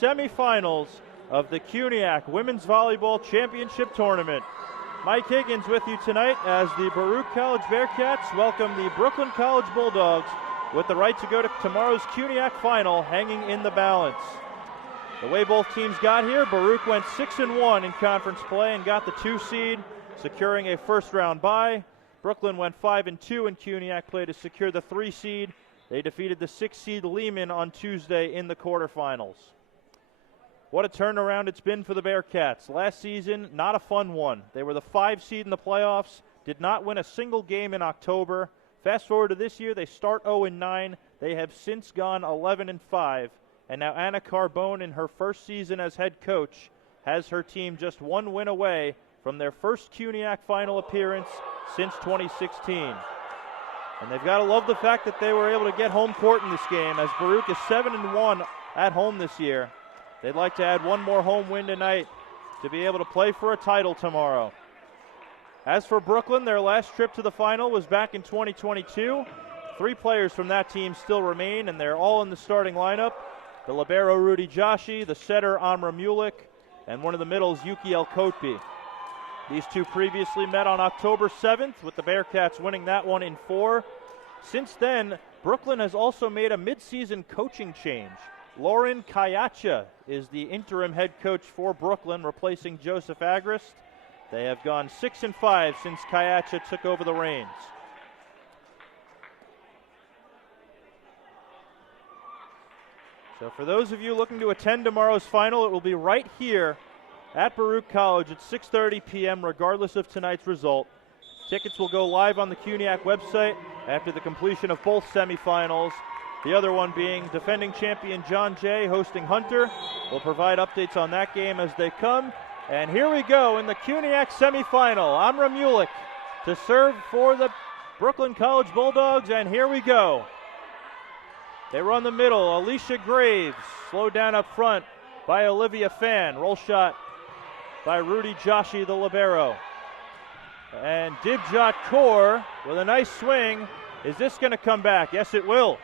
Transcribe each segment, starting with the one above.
Semifinals of the CUNYAC Women's Volleyball Championship Tournament. Mike Higgins with you tonight as the Baruch College Bearcats welcome the Brooklyn College Bulldogs with the right to go to tomorrow's CUNYAC final hanging in the balance. The way both teams got here, Baruch went 6-1 in conference play and got the 2 seed, securing a first round bye. Brooklyn went 5-2 in CUNYAC play to secure the 3 seed. They defeated the 6 seed Lehman on Tuesday in the quarterfinals. What a turnaround it's been for the Bearcats. Last season, not a fun one. They were the 5 seed in the playoffs, did not win a single game in October. Fast forward to this year, they start 0-9. They have since gone 11-5. And now Anna Carbone, in her first season as head coach, has her team just 1 win away from their first CUNYAC final appearance since 2016. And they've got to love the fact that they were able to get home court in this game, as Baruch is 7-1 at home this year. They'd like to add 1 more home win tonight to be able to play for a title tomorrow. As for Brooklyn, their last trip to the final was back in 2022. 3 players from that team still remain, and they're all in the starting lineup. The libero Rudy Joshi, the setter Amra Mulik, and one of the middles Yuki El-Kotbi. These 2 previously met on October 7th, with the Bearcats winning that one in 4. Since then, Brooklyn has also made a midseason coaching change. Lauren Kayacha is the interim head coach for Brooklyn, replacing Joseph Agrest. They have gone 6-5 since Kayacha took over the reins. So for those of you looking to attend tomorrow's final, it will be right here at Baruch College at 6:30 p.m. regardless of tonight's result. Tickets will go live on the CUNYAC website after the completion of both semifinals. The other one being defending champion John Jay hosting Hunter. We'll provide updates on that game as they come. And here we go in the CUNYAC semifinal. Amra Mulik to serve for the Brooklyn College Bulldogs, and here we go. They run the middle. Alicia Graves slowed down up front by Olivia Fan. Roll shot by Rudy Joshi, the libero. And Dibjot Kaur with a nice swing. Is this going to come back? Yes, it will.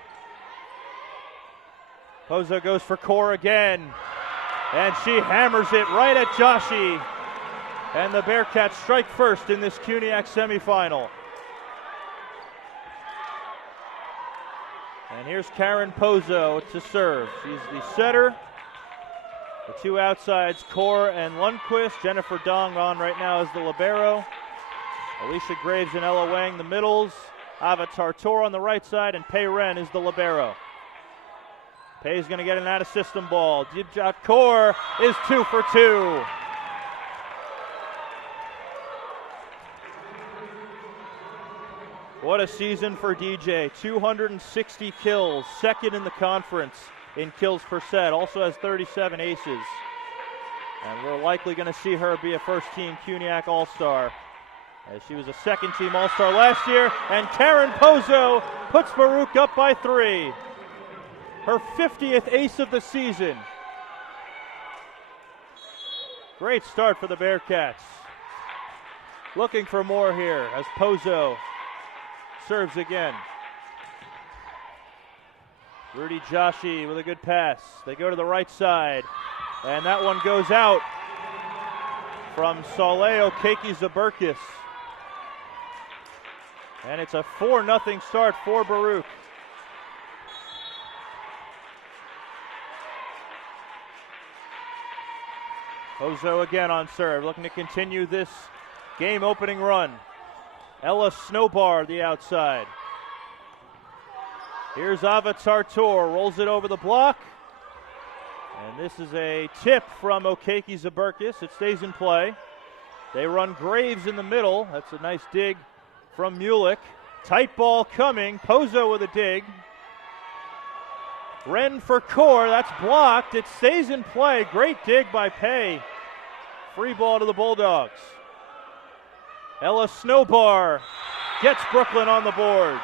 Pozo goes for Kaur again, and she hammers it right at Joshi. And the Bearcats strike first in this CUNYAC semifinal. And here's Karen Pozo to serve. She's the setter. The 2 outsides, Kaur and Lundquist. Jennifer Dong on right now as the libero. Alicia Graves and Ella Wang the middles. Avatar Tor on the right side, and Pei Ren is the libero. Pei's going to get an out-of-system ball. Dibjot Kaur is 2 for 2. What a season for DJ. 260 kills, second in the conference in kills per set. Also has 37 aces. And we're likely going to see her be a first-team CUNYAC All-Star, as she was a second-team All-Star last year. And Karen Pozo puts Baruch up by 3. Her 50th ace of the season. Great start for the Bearcats. Looking for more here as Pozo serves again. Rudy Joshi with a good pass. They go to the right side, and that one goes out from Saleh Okeke Zaberkis. And it's a 4-0 start for Baruch. Pozo again on serve, looking to continue this game-opening run. Ella Snowbar, the outside. Here's Avatar Tor, rolls it over the block. And this is a tip from Okeke Zaberkis. It stays in play. They run Graves in the middle. That's a nice dig from Mulik. Tight ball coming. Pozo with a dig. Wren for Core, that's blocked. It stays in play. Great dig by Pay. Free ball to the Bulldogs. Ella Snowbar gets Brooklyn on the board.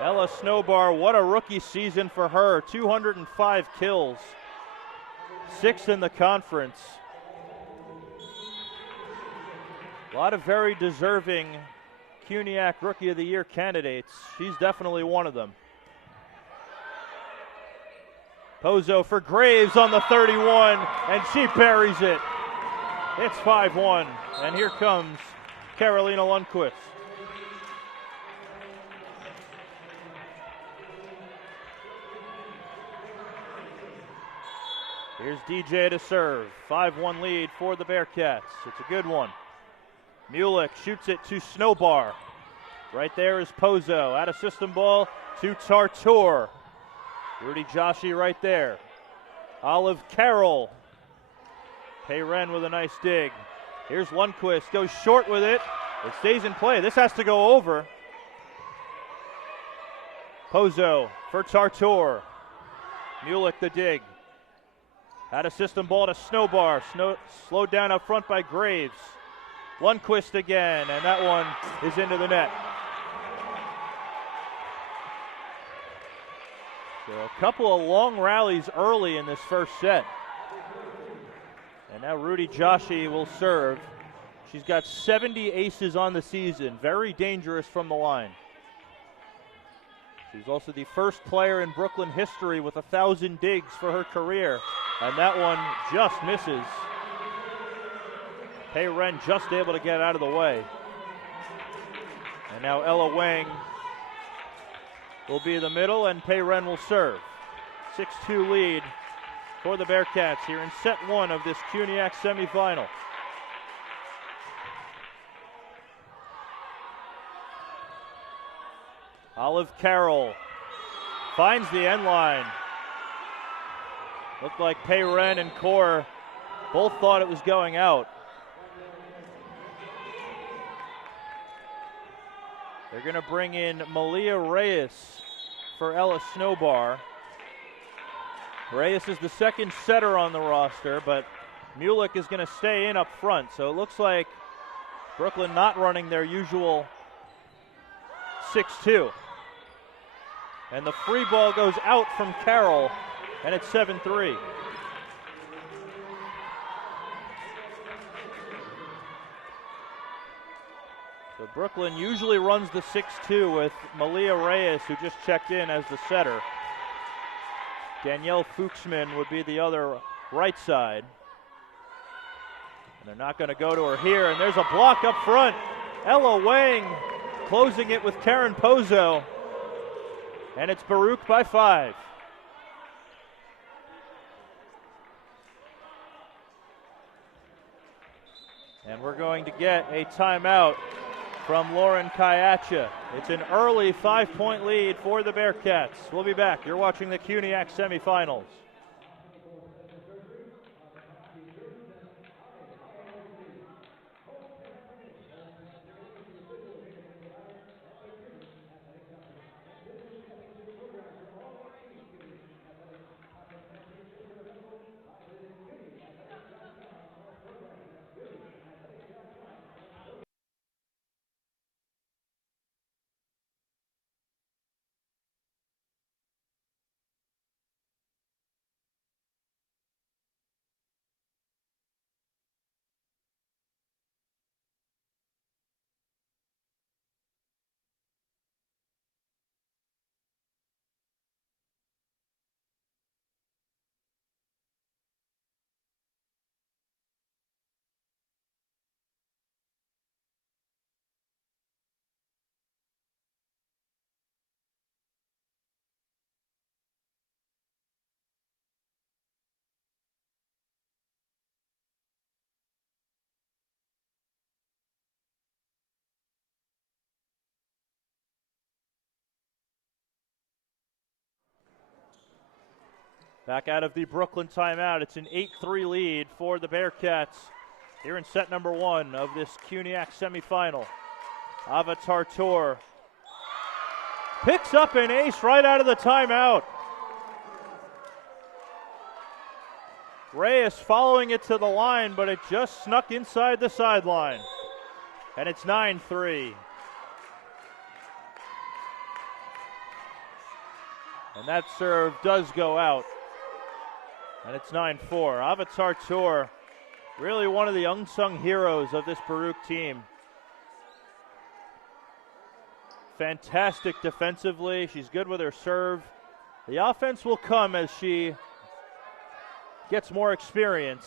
Ella Snowbar, what a rookie season for her. 205 kills, 6th in the conference. A lot of very deserving CUNYAC Rookie of the Year candidates. She's definitely one of them. Pozo for Graves on the 31, and she buries it. It's 5-1, and here comes Carolina Lundquist. Here's DJ to serve. 5-1 lead for the Bearcats. It's a good one. Mulick shoots it to Snowbar. Right there is Pozo. Out of system ball to Tartour. Rudy Joshi right there. Olive Carroll. Payren with a nice dig. Here's Lundquist. Goes short with it. It stays in play. This has to go over. Pozo for Tartour. Mulick the dig. Out of system ball to Snowbar. Slowed down up front by Graves. Lundquist again, and that one is into the net. So a couple of long rallies early in this first set. And now Rudy Joshi will serve. She's got 70 aces on the season. Very dangerous from the line. She's also the first player in Brooklyn history with 1,000 digs for her career. And that one just misses. Payren just able to get out of the way. And now Ella Wang will be in the middle, and Payren will serve. 6-2 lead for the Bearcats here in set 1 of this CUNYAC semifinal. Olive Carroll finds the end line. Looked like Payren and Core both thought it was going out. They're going to bring in Malia Reyes for Ella Snowbar. Reyes is the second setter on the roster, but Mulick is going to stay in up front. So it looks like Brooklyn not running their usual 6-2. And the free ball goes out from Carroll, and it's 7-3. So Brooklyn usually runs the 6-2 with Malia Reyes, who just checked in as the setter. Danielle Fuchsman would be the other right side. And they're not going to go to her here, and there's a block up front. Ella Wang closing it with Karen Pozo. And it's Baruch by 5. And we're going to get a timeout from Lauren Kayacha. It's an early 5-point lead for the Bearcats. We'll be back. You're watching the CUNYAC semifinals. Back out of the Brooklyn timeout. It's an 8-3 lead for the Bearcats here in set number 1 of this CUNYAC semifinal. Ava Tartour picks up an ace right out of the timeout. Reyes following it to the line, but it just snuck inside the sideline. And it's 9-3. And that serve does go out. And it's 9-4. Avatar Tour, really one of the unsung heroes of this Baruch team. Fantastic defensively. She's good with her serve. The offense will come as she gets more experience,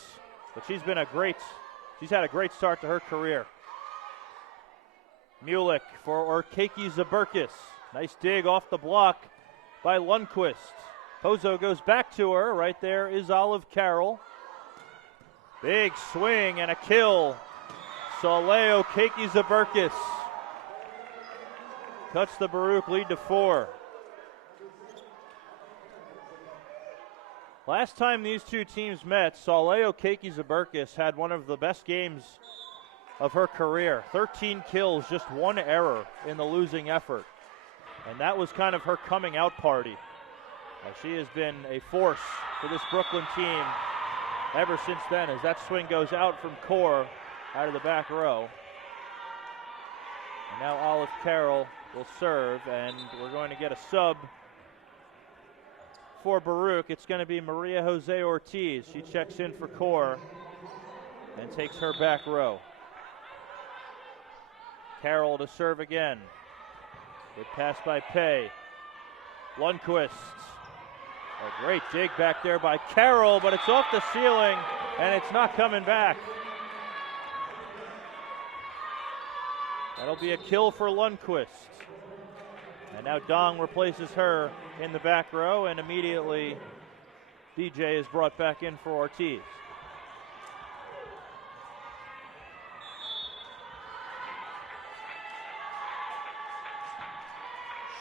but she's had a great start to her career. Mulick for Orkaki Zaberkis. Nice dig off the block by Lundquist. Pozo goes back to her. Right there is Olive Carroll. Big swing and a kill. Soleil Orkaki Zaberkis cuts the Baruch lead to 4. Last time these two teams met, Soleil Orkaki Zaberkis had one of the best games of her career. 13 kills, just 1 error in the losing effort. And that was kind of her coming out party. She has been a force for this Brooklyn team ever since then, as that swing goes out from Core out of the back row. And now Olive Carroll will serve, and we're going to get a sub for Baruch. It's going to be Maria Jose Ortiz. She checks in for Core and takes her back row. Carroll to serve again. Good pass by Pei. Lundquist. A great dig back there by Carroll, but it's off the ceiling, and it's not coming back. That'll be a kill for Lundquist. And now Dong replaces her in the back row, and immediately DJ is brought back in for Ortiz.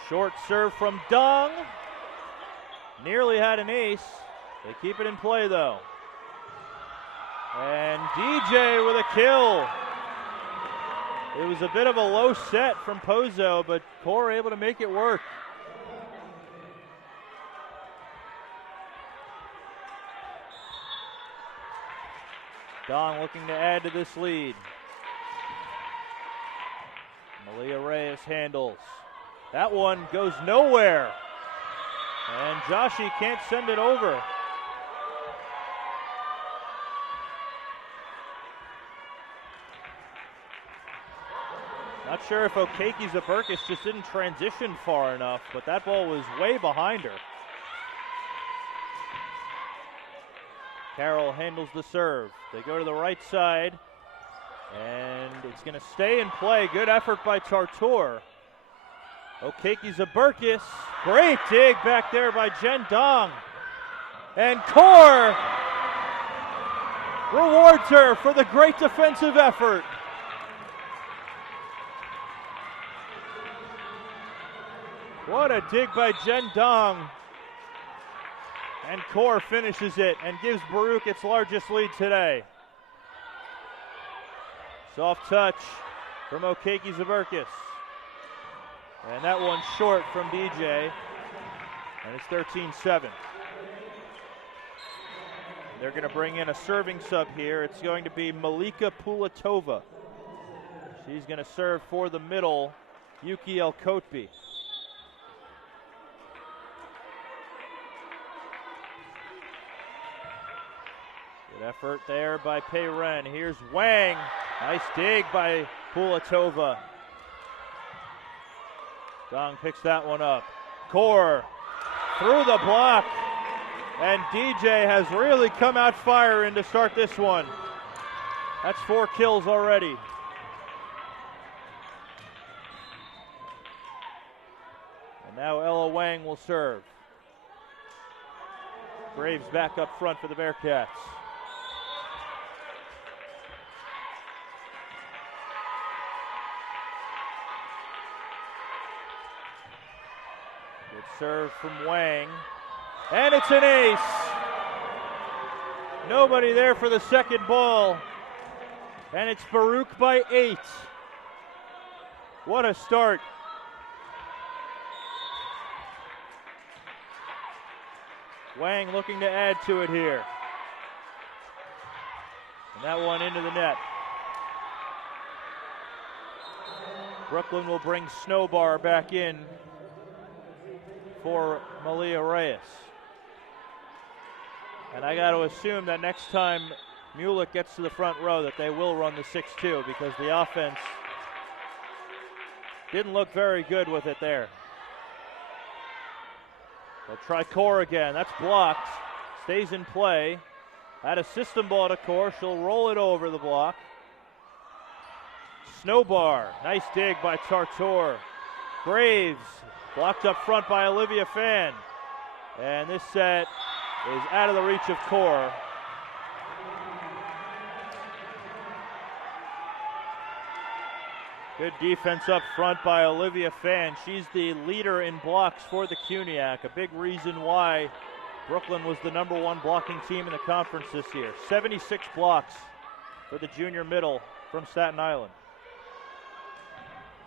Short serve from Dong. Nearly had an ace. They keep it in play though. And DJ with a kill. It was a bit of a low set from Pozo, but Core able to make it work. Dong looking to add to this lead. Malia Reyes handles. That one goes nowhere. And Joshi can't send it over. Not sure if Orkaki Zaberkis just didn't transition far enough, but that ball was way behind her. Carroll handles the serve. They go to the right side, and it's going to stay in play. Good effort by Tartour. Orkaki Zaberkis, great dig back there by Jen Dong. And Core rewards her for the great defensive effort. What a dig by Jen Dong. And Core finishes it and gives Baruch its largest lead today. Soft touch from Orkaki Zaberkis. And that one's short from DJ. And it's 13-7. They're going to bring in a serving sub here. It's going to be Malika Pulatova. She's going to serve for the middle, Yuki Elkotbi. Good effort there by Pei Ren. Here's Wang. Nice dig by Pulatova. Dong picks that one up. Core through the block. And DJ has really come out firing to start this one. That's 4 kills already. And now Ella Wang will serve. Graves back up front for the Bearcats. Serve from Wang, and it's an ace. Nobody there for the second ball, and it's Baruch by 8. What a start. Wang looking to add to it here. And that one into the net. Brooklyn will bring Snowbar back in for Malia Reyes. And I got to assume that next time Mulick gets to the front row that they will run the 6-2 because the offense didn't look very good with it there. They'll try Core again. That's blocked. Stays in play. Had a system ball to Core. She'll roll it over the block. Snowbar. Nice dig by Tartor. Graves blocked up front by Olivia Fan. And this set is out of the reach of Core. Good defense up front by Olivia Fan. She's the leader in blocks for the CUNYAC. A big reason why Brooklyn was the #1 blocking team in the conference this year. 76 blocks for the junior middle from Staten Island.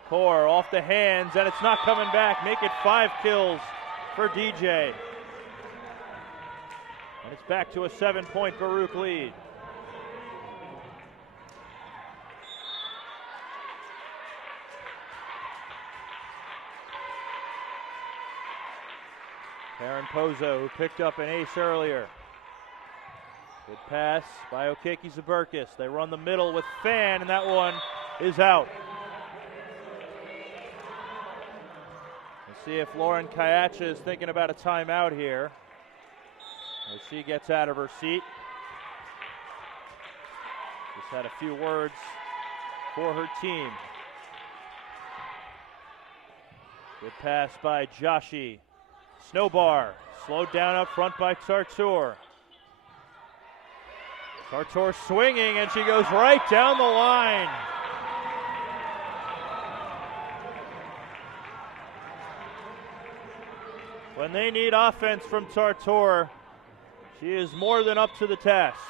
Core off the hands, and it's not coming back. Make it 5 kills for DJ. And it's back to a 7-point Baruch lead. Karen Pozo, who picked up an ace earlier. Good pass by Okeke Zaburkis. They run the middle with Fan, and that one is out. Let's see if Lauren Kayacha is thinking about a timeout here as she gets out of her seat. Just had a few words for her team. Good pass by Joshi. Snowbar slowed down up front by Tartor. Tartor swinging, and she goes right down the line. When they need offense from Tartor, she is more than up to the task.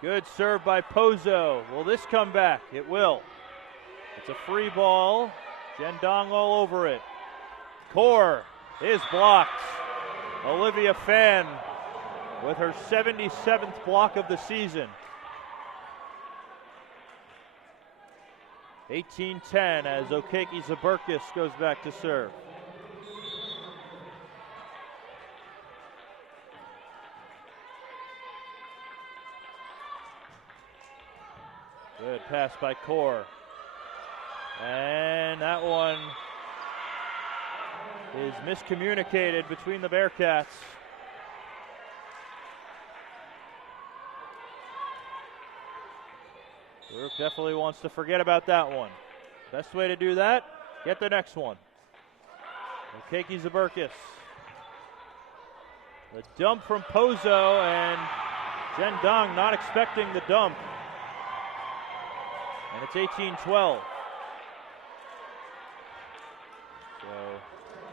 Good serve by Pozo. Will this come back? It will. It's a free ball. Jen Dong all over it. Core is blocked. Olivia Fan with her 77th block of the season. 18-10 as Okeke Zaburkis goes back to serve. Good pass by Core. And that one is miscommunicated between the Bearcats. Baruch definitely wants to forget about that one. Best way to do that, get the next one. Okeke Zaburkis. The dump from Pozo, and Jen Dong not expecting the dump. And it's 18-12. So,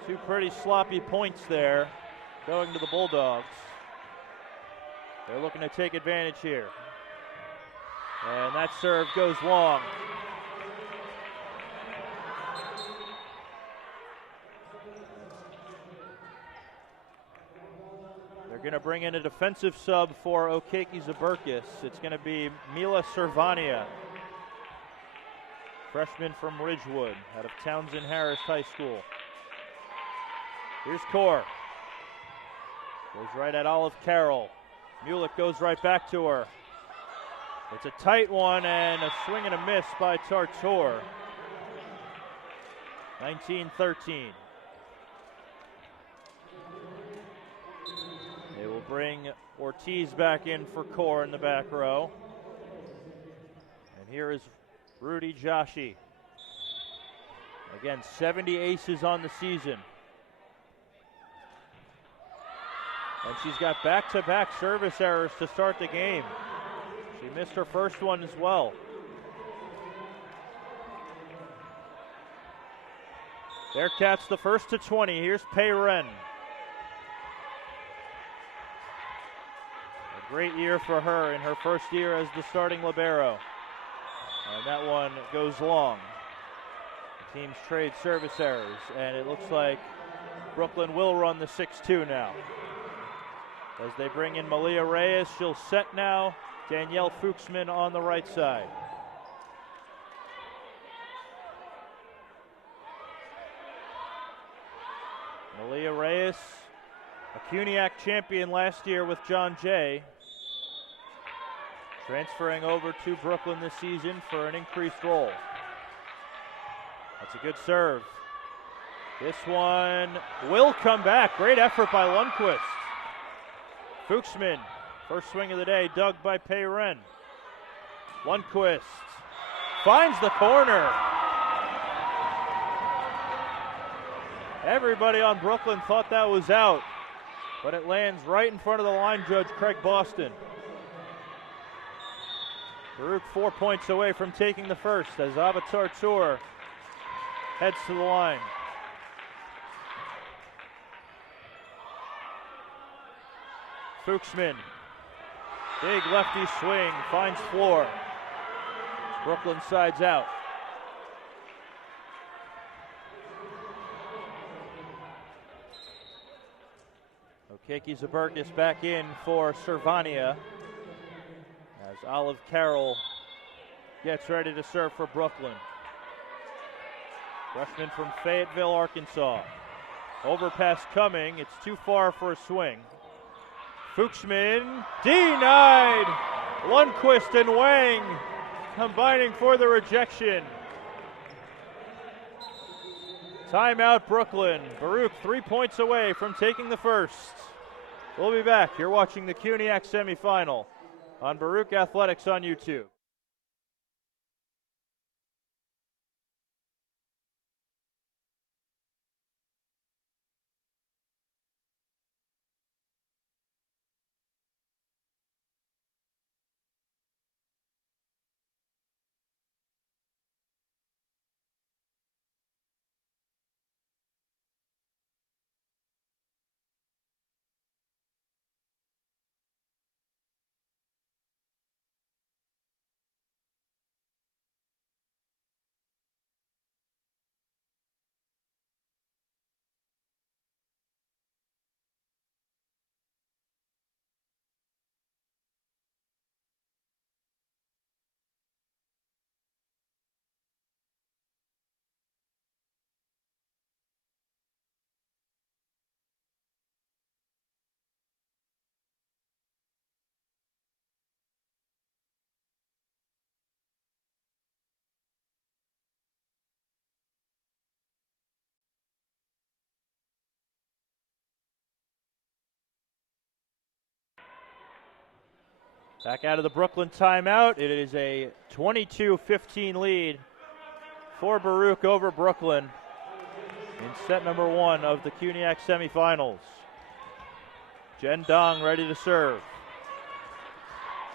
2 pretty sloppy points there going to the Bulldogs. They're looking to take advantage here. And that serve goes long. They're going to bring in a defensive sub for Okeke Zaburkis. It's going to be Mila Servania, freshman from Ridgewood, out of Townsend Harris High School. Here's Core. Goes right at Olive Carroll. Mulick goes right back to her. It's a tight one and a swing and a miss by Tartor. 19-13. They will bring Ortiz back in for Core in the back row. And here is Rudy Joshi. Again, 70 aces on the season. And she's got back-to-back service errors to start the game. She missed her first one as well. Bearcats the first to 20. Here's Pei Ren. A great year for her in her first year as the starting libero. And that one goes long. The teams trade service errors, and it looks like Brooklyn will run the 6-2 now. As they bring in Malia Reyes, she'll set now. Danielle Fuchsman on the right side. Malia Reyes, a CUNYAC champion last year with John Jay. Transferring over to Brooklyn this season for an increased role. That's a good serve. This one will come back. Great effort by Lundquist. Fuchsman, first swing of the day, dug by Payren. Lundquist finds the corner. Everybody on Brooklyn thought that was out, but it lands right in front of the line judge, Craig Boston. Baruch 4 points away from taking the first as Avatar Tour heads to the line. Fuchsman, big lefty swing, finds floor. Brooklyn sides out. Okeke Zaberkis back in for Servania as Olive Carroll gets ready to serve for Brooklyn. Freshman from Fayetteville, Arkansas. Overpass coming, it's too far for a swing. Fuchsman denied. Lundquist and Wang combining for the rejection. Timeout Brooklyn. Baruch 3 points away from taking the first. We'll be back. You're watching the CUNYAC semifinal on Baruch Athletics on YouTube. Back out of the Brooklyn timeout. It is a 22-15 lead for Baruch over Brooklyn in set number one of the CUNYAC semifinals. Jen Dong ready to serve.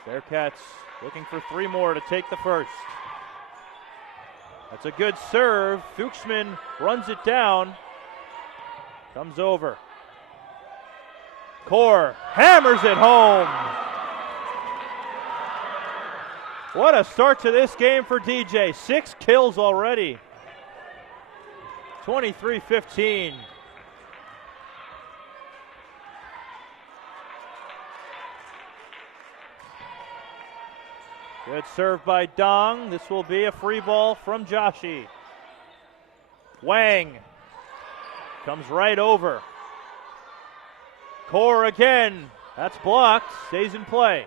Bearcats looking for three more to take the first. That's a good serve. Fuchsman runs it down. Comes over. Core hammers it home. What a start to this game for DJ. 6 kills already. 23-15. Good serve by Dong. This will be a free ball from Joshi. Wang comes right over. Core again. That's blocked. Stays in play.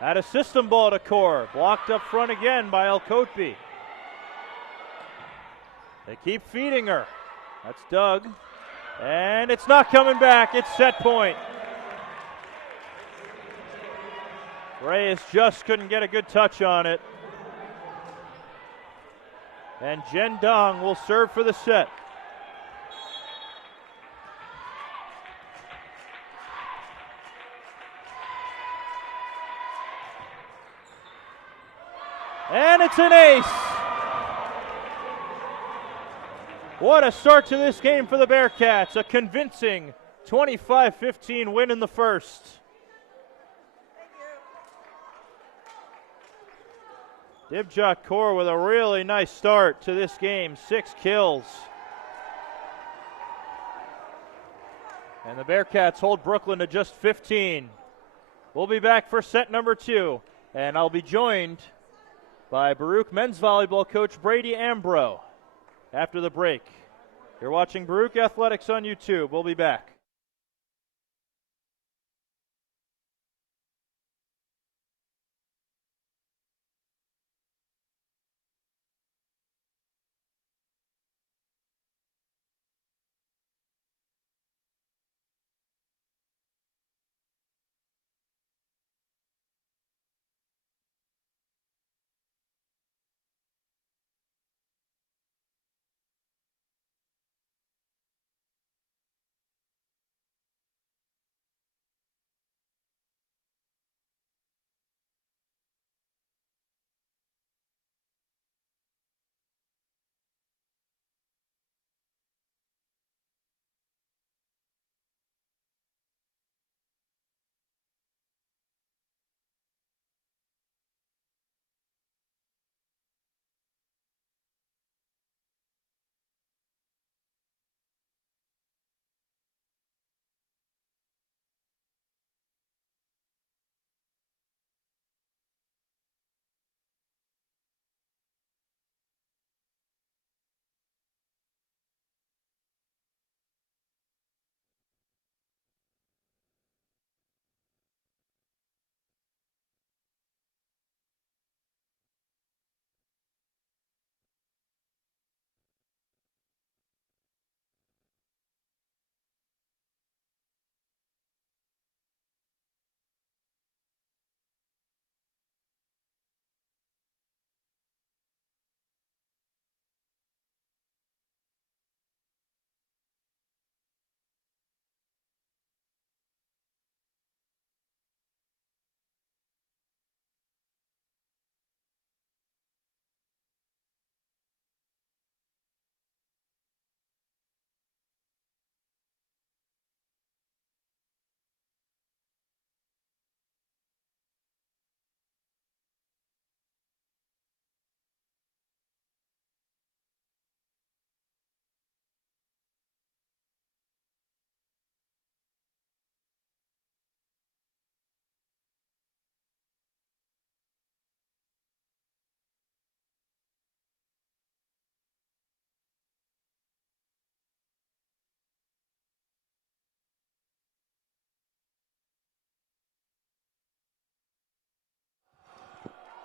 At a system ball to Core. Blocked up front again by Elkotby. They keep feeding her. That's Doug. And it's not coming back. It's set point. Reyes just couldn't get a good touch on it. And Jen Dong will serve for the set. And it's an ace. What a start to this game for the Bearcats. A convincing 25-15 win in the first. Dibjot Kaur with a really nice start to this game, 6 kills. And the Bearcats hold Brooklyn to just 15. We'll be back for set number 2, and I'll be joined by Baruch men's volleyball coach Brady Ambro after the break. You're watching Baruch Athletics on YouTube. We'll be back.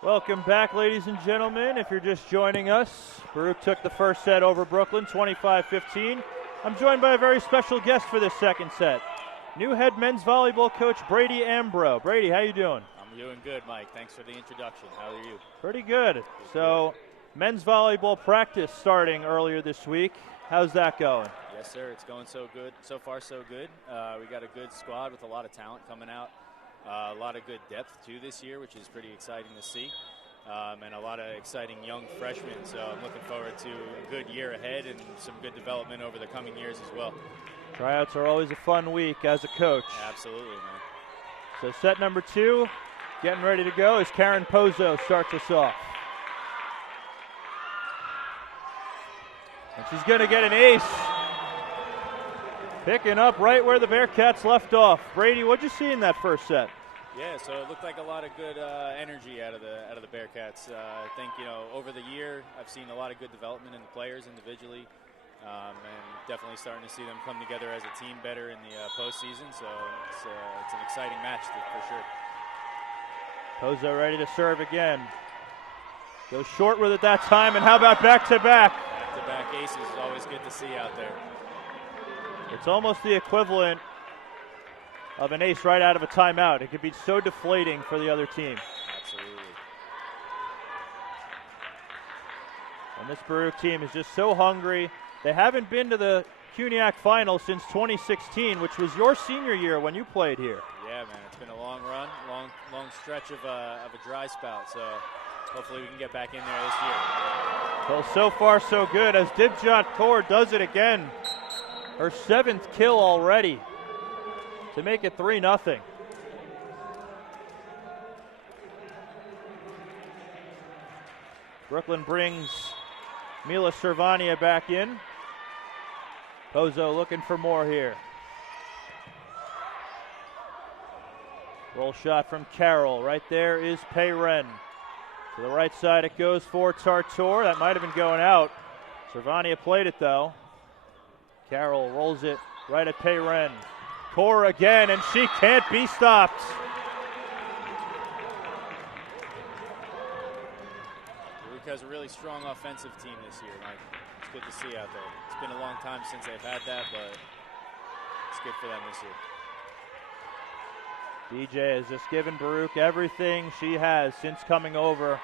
Welcome back, ladies and gentlemen. If you're just joining us, Baruch took the first set over Brooklyn, 25-15. I'm joined by a very special guest for this second set, new head men's volleyball coach Brady Ambro. Brady, how you doing? I'm doing good, Mike. Thanks for the introduction. How are you? Pretty good. So, men's volleyball practice starting earlier this week. How's that going? Yes, sir. It's going so good. So far, so good. We got a good squad with a lot of talent coming out. A lot of good depth, too, this year, which is pretty exciting to see. And a lot of exciting young freshmen. So I'm looking forward to a good year ahead and some good development over the coming years as well. Tryouts are always a fun week as a coach. Absolutely, man. So set number 2, getting ready to go as Karen Pozo starts us off. And she's going to get an ace. Picking up right where the Bearcats left off. Brady, what'd you see in that first set? Yeah, so it looked like a lot of good energy out of the Bearcats. I think, over the year, I've seen a lot of good development in the players individually, and definitely starting to see them come together as a team better in the postseason. So it's an exciting match for sure. Pozo ready to serve again. Goes short with it that time, and how about back-to-back? Back-to-back aces is always good to see out there. It's almost the equivalent of an ace right out of a timeout. It could be so deflating for the other team. Absolutely. And this Baruch team is just so hungry. They haven't been to the CUNYAC final since 2016, which was your senior year when you played here. Yeah, man, it's been a long run, long stretch of a dry spout. So hopefully we can get back in there this year. Well, so far so good as Dibjot Kaur does it again. Her 7th kill already to make it 3-0. Brooklyn brings Mila Cervania back in. Pozo looking for more here. Roll shot from Carroll. Right there is Payren. To the right side it goes for Tartor. That might have been going out. Cervania played it though. Carroll rolls it right at Payren. Core again, and she can't be stopped. Baruch has a really strong offensive team this year, Mike. It's good to see out there. It's been a long time since they've had that, but it's good for them this year. DJ has just given Baruch everything she has since coming over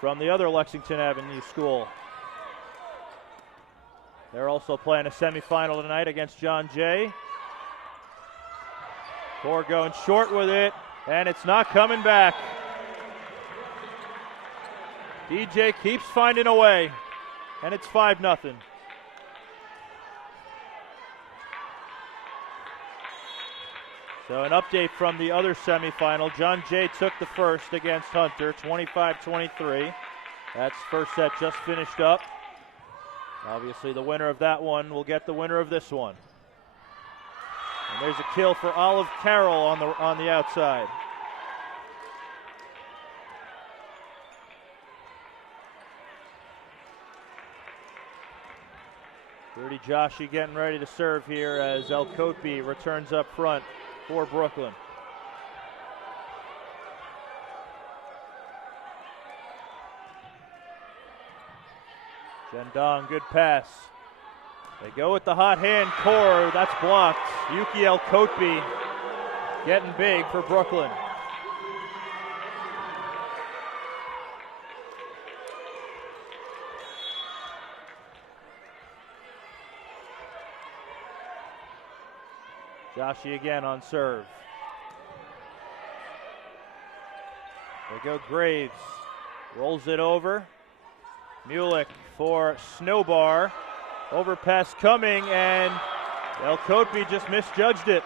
from the other Lexington Avenue school. They're also playing a semifinal tonight against John Jay. Core going short with it, and it's not coming back. DJ keeps finding a way, and it's 5-0. So an update from the other semifinal. John Jay took the first against Hunter, 25-23. That's first set just finished up. Obviously the winner of that one will get the winner of this one. And there's a kill for Olive Carroll on the outside. Rudy Joshi getting ready to serve here as El Kotbi returns up front for Brooklyn. Gendong, good pass. They go with the hot hand core, that's blocked. Yuki El Kotbi getting big for Brooklyn. Joshi again on serve. There go Graves. Rolls it over. Mulick for Snowbar. Overpass coming, and El Kotbi just misjudged it.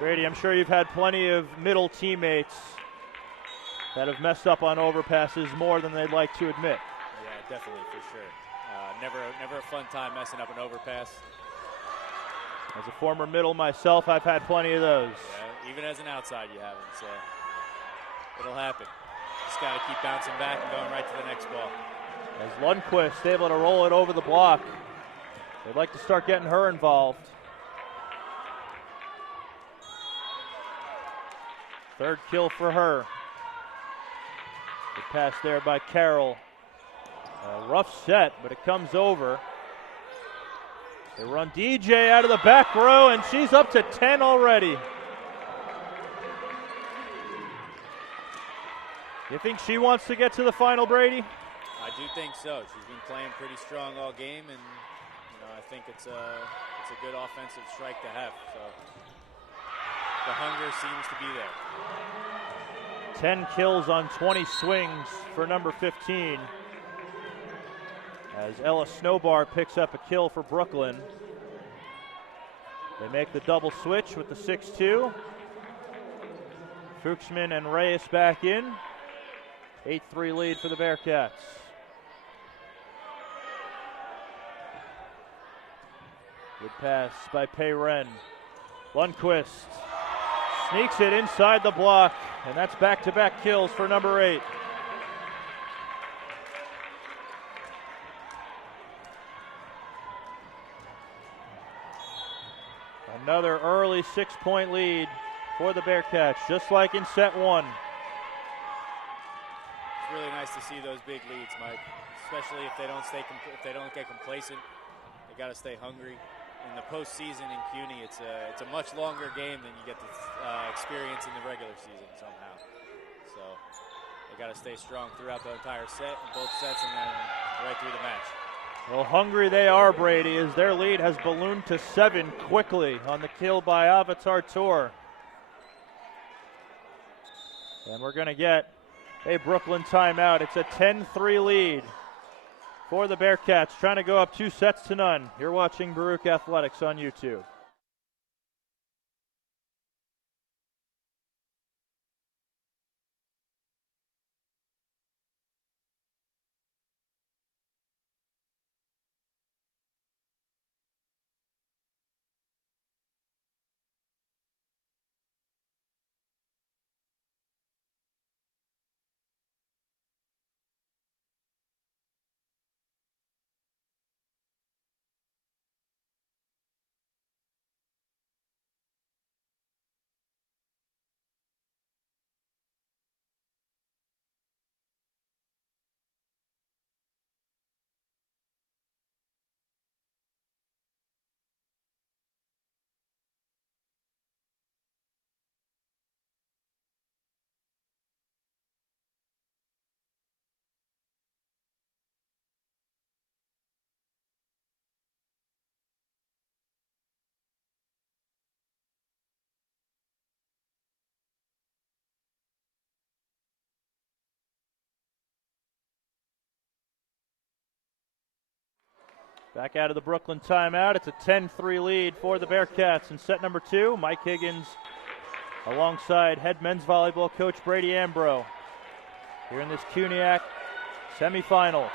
Brady, I'm sure you've had plenty of middle teammates that have messed up on overpasses more than they'd like to admit. Yeah, definitely, for sure. Never a fun time messing up an overpass. As a former middle myself, I've had plenty of those. Yeah, even as an outside, you haven't, so it'll happen. Just got to keep bouncing back and going right to the next ball. As Lundqvist able to roll it over the block. They'd like to start getting her involved. Third kill for her. Good pass there by Carroll. A rough set, but it comes over. They run DJ out of the back row, and she's up to 10 already. You think she wants to get to the final, Brady? I do think so. She's been playing pretty strong all game, and I think it's a good offensive strike to have. So the hunger seems to be there. 10 kills on 20 swings for number 15. As Ella Snowbar picks up a kill for Brooklyn. They make the double switch with the 6-2. Fuchsman and Reyes back in. 8-3 lead for the Bearcats. Good pass by Payren. Lundqvist sneaks it inside the block, and that's back-to-back kills for number 8. Another early 6-point lead for the Bearcats, just like in set 1. It's really nice to see those big leads, Mike. Especially if they don't get complacent. They got to stay hungry. In the postseason in CUNY, it's a much longer game than you get to experience in the regular season somehow. So they got to stay strong throughout the entire set, in both sets, and then right through the match. Well, hungry they are, Brady, as their lead has ballooned to 7 quickly on the kill by Avatar Tour. And we're going to get a Brooklyn timeout. It's a 10-3 lead for the Bearcats, trying to go up 2-0. You're watching Baruch Athletics on YouTube. Back out of the Brooklyn timeout. It's a 10-3 lead for the Bearcats in set number 2. Mike Higgins alongside head men's volleyball coach Brady Ambro here in this CUNYAC semifinal.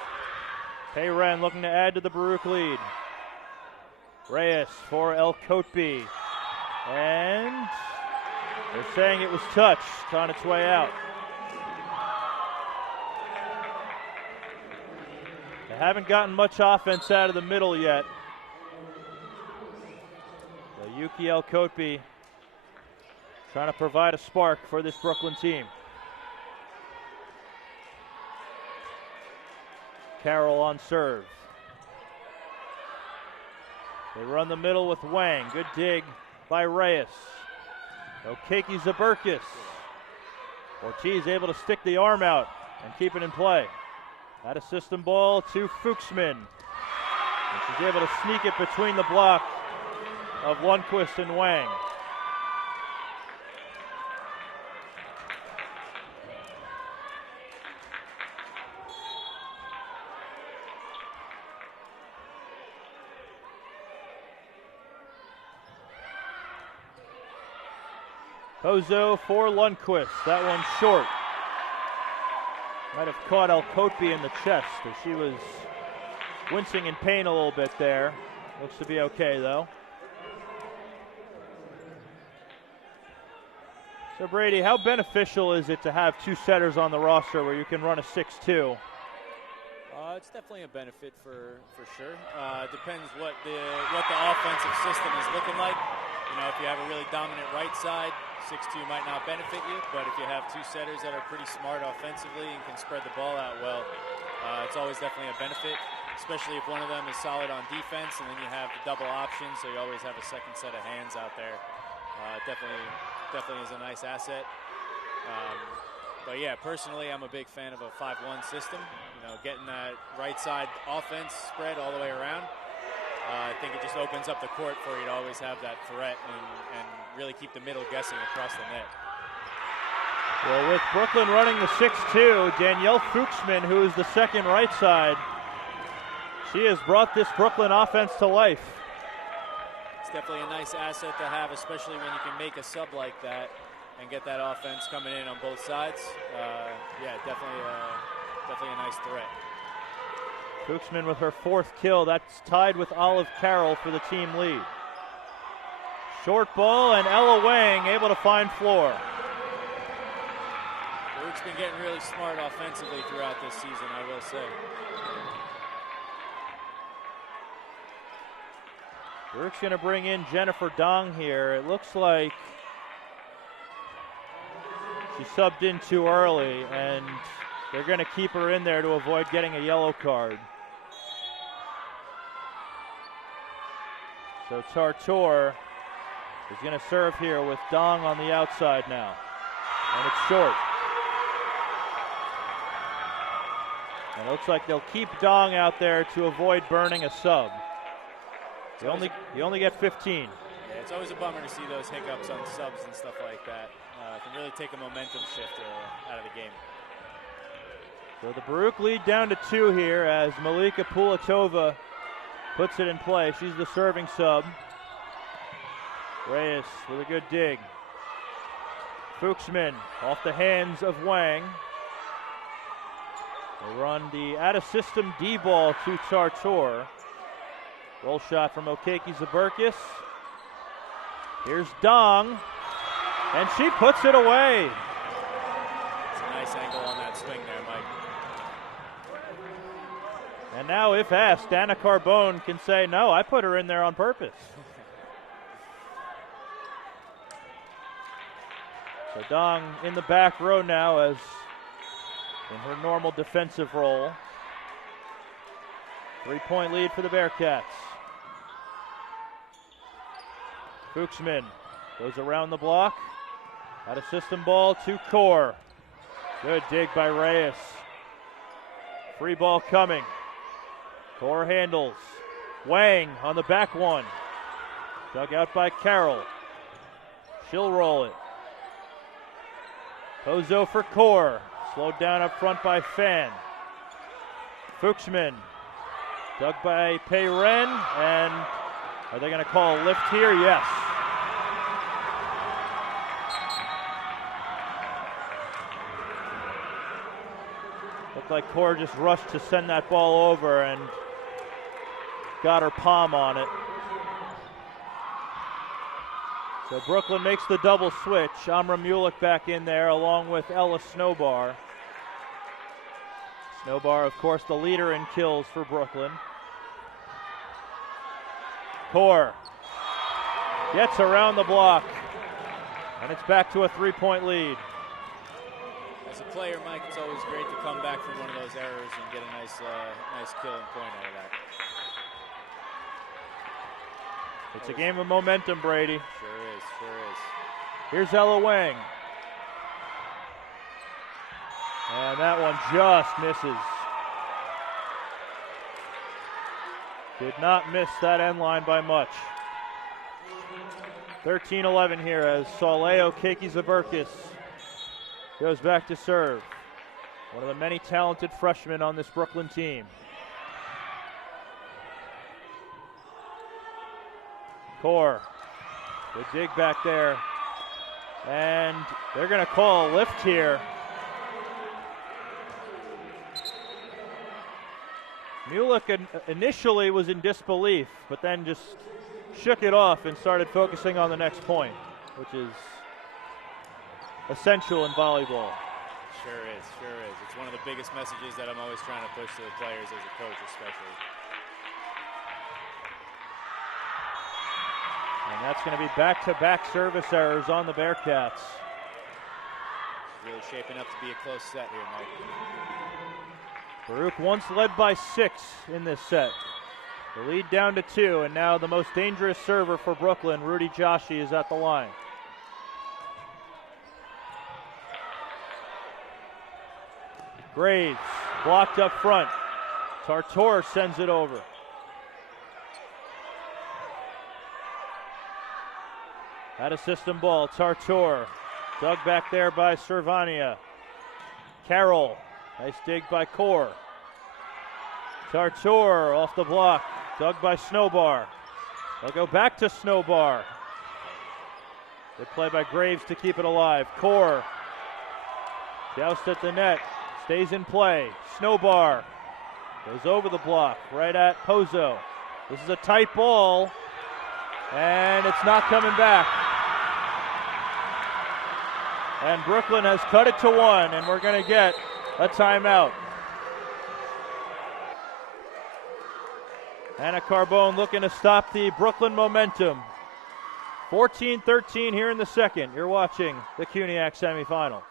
Payren looking to add to the Baruch lead. Reyes for El Kotbi. And they're saying it was touched on its way out. They haven't gotten much offense out of the middle yet. So Yuki El Kotbi trying to provide a spark for this Brooklyn team. Carroll on serve. They run the middle with Wang. Good dig by Reyes. Okeke Zaberkis. Ortiz able to stick the arm out and keep it in play. Out of system ball to Fuchsman. And she's able to sneak it between the block of Lundquist and Wang. Pozo for Lundquist. That one short. Might have caught El Kotbi in the chest as she was wincing in pain a little bit there. Looks to be okay though. So Brady, how beneficial is it to have two setters on the roster where you can run a 6-2? It's definitely a benefit for sure. It depends what the offensive system is looking like. You know, if you have a really dominant right side, 6-2 might not benefit you, but if you have two setters that are pretty smart offensively and can spread the ball out well, it's always definitely a benefit, especially if one of them is solid on defense, and then you have the double option, so you always have a second set of hands out there. Definitely is a nice asset. But yeah, personally, I'm a big fan of a 5-1 system. You know, getting that right side offense spread all the way around. I think it just opens up the court for you to always have that threat and really keep the middle guessing across the net. Well, with Brooklyn running the 6-2, Danielle Fuchsman, who is the second right side, she has brought this Brooklyn offense to life. It's definitely a nice asset to have, especially when you can make a sub like that and get that offense coming in on both sides. Yeah, definitely a nice threat. Fuchsman with her 4th kill. That's tied with Olive Carroll for the team lead. Short ball, and Ella Wang able to find floor. Baruch's been getting really smart offensively throughout this season, I will say. Baruch's going to bring in Jennifer Dong here. It looks like she subbed in too early, and they're going to keep her in there to avoid getting a yellow card. So Tartor is going to serve here with Dong on the outside now. And it's short. And it looks like they'll keep Dong out there to avoid burning a sub. You only get 15. Yeah, it's always a bummer to see those hiccups on subs and stuff like that. It can really take a momentum shift out of the game. So the Baruch lead down to 2 here as Malika Pulatova puts it in play. She's the serving sub. Reyes with a good dig. Fuchsman off the hands of Wang. They run the out-of-system D-ball to Tartor. Roll shot from Okeke Zaberkis. Here's Dong, and she puts it away. It's a nice angle on that swing there, Mike. And now, if asked, Dana Carbone can say, no, I put her in there on purpose. So Dong in the back row now as in her normal defensive role. 3-point lead for the Bearcats. Fuchsman goes around the block. Out of system ball to Core. Good dig by Reyes. Free ball coming. Core handles. Wang on the back one. Dug out by Carroll. She'll roll it. Pozo for Core. Slowed down up front by Fan. Fuchsman Dug by Payren, and are they going to call a lift here? Yes. Looked like Core just rushed to send that ball over and got her palm on it. So Brooklyn makes the double switch. Amra Mulick back in there along with Ella Snowbar. Snowbar, of course, the leader in kills for Brooklyn. Core gets around the block, and it's back to a 3-point lead. As a player, Mike, it's always great to come back from one of those errors and get a nice kill and point out of that. It's a game of momentum, Brady. Sure is, sure is. Here's Ella Wang. And that one just misses. Did not miss that end line by much. 13-11 here as Soleo Keiki-Zaberkis goes back to serve. One of the many talented freshmen on this Brooklyn team. Core, good dig back there. And they're going to call a lift here. Mulick initially was in disbelief, but then just shook it off and started focusing on the next point, which is essential in volleyball. Sure is, sure is. It's one of the biggest messages that I'm always trying to push to the players as a coach especially. And that's going to be back-to-back service errors on the Bearcats. It's really shaping up to be a close set here, Mike. Baruch once led by 6 in this set. The lead down to 2, and now the most dangerous server for Brooklyn, Rudy Joshi, is at the line. Graves blocked up front. Tartor sends it over. Had a system ball. Tartor dug back there by Servania. Carroll, nice dig by Core. Tartor off the block, dug by Snowbar. They'll go back to Snowbar. Good play by Graves to keep it alive. Core, joust at the net, stays in play. Snowbar goes over the block, right at Pozo. This is a tight ball, and it's not coming back. And Brooklyn has cut it to 1, and we're going to get a timeout. Anna Carbone looking to stop the Brooklyn momentum. 14-13 here in the second. You're watching the CUNYAC semifinal.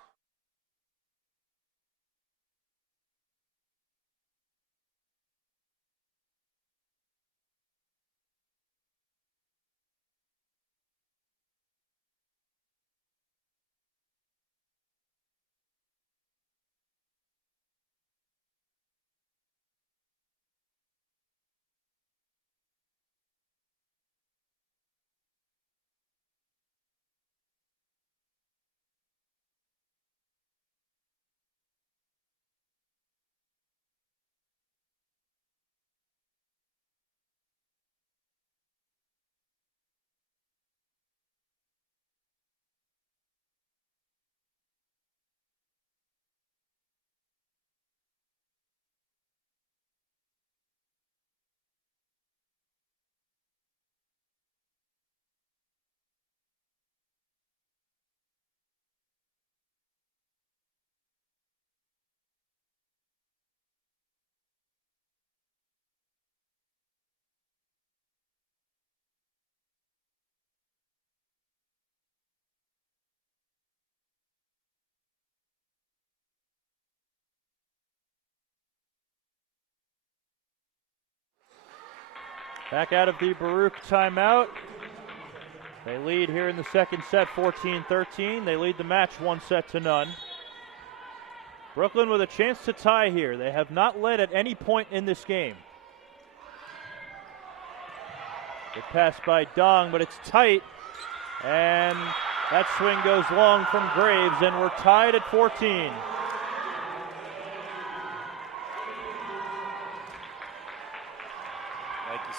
Back out of the Baruch timeout. They lead here in the second set 14-13. They lead the match 1-0. Brooklyn with a chance to tie here. They have not led at any point in this game. Good pass by Dong, but it's tight. And that swing goes long from Graves, and we're tied at 14.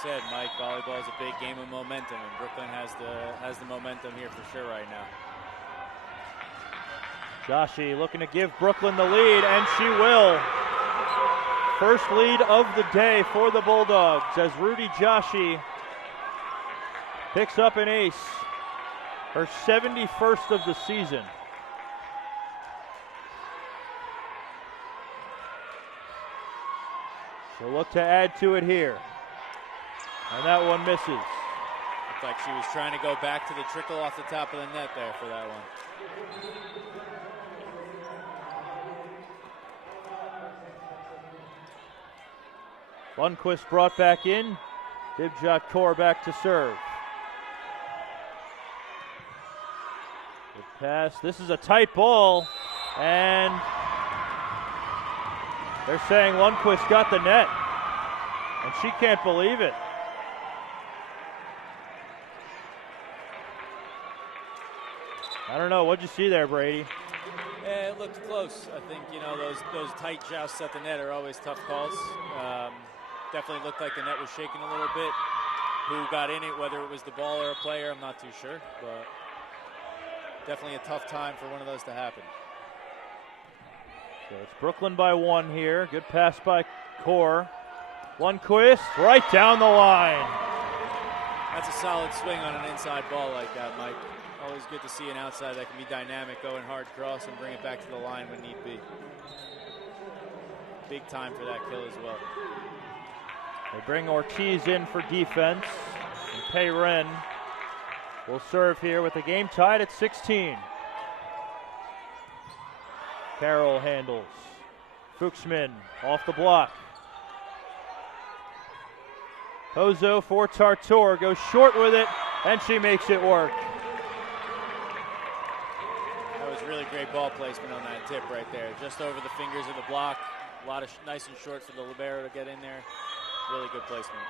said, Mike, volleyball is a big game of momentum, and Brooklyn has the momentum here for sure right now. Joshi looking to give Brooklyn the lead, and she will. First lead of the day for the Bulldogs as Rudy Joshi picks up an ace, her 71st of the season. She'll look to add to it here, and that one misses. Looked like she was trying to go back to the trickle off the top of the net there for that one. Lundqvist brought back in. Dibjot Kaur back to serve. Good pass. This is a tight ball, and they're saying Lundqvist got the net, and she can't believe it. I don't know. What'd you see there, Brady? Yeah, it looked close. I think, you know, those tight jousts at the net are always tough calls. Definitely looked like the net was shaking a little bit. Who got in it, whether it was the ball or a player, I'm not too sure. But definitely a tough time for one of those to happen. So it's Brooklyn by 1 here. Good pass by Kaur. Lundqvist right down the line. That's a solid swing on an inside ball like that, Mike. Always good to see an outside that can be dynamic, going hard cross and bring it back to the line when need be. Big time for that kill as well. They bring Ortiz in for defense, and Pei Ren will serve here with the game tied at 16. Carroll handles. Fuchsman off the block. Hozo for Tartor, goes short with it, and she makes it work. That was really great ball placement on that tip right there. Just over the fingers of the block. A lot of nice and short for the libero to get in there. Really good placement.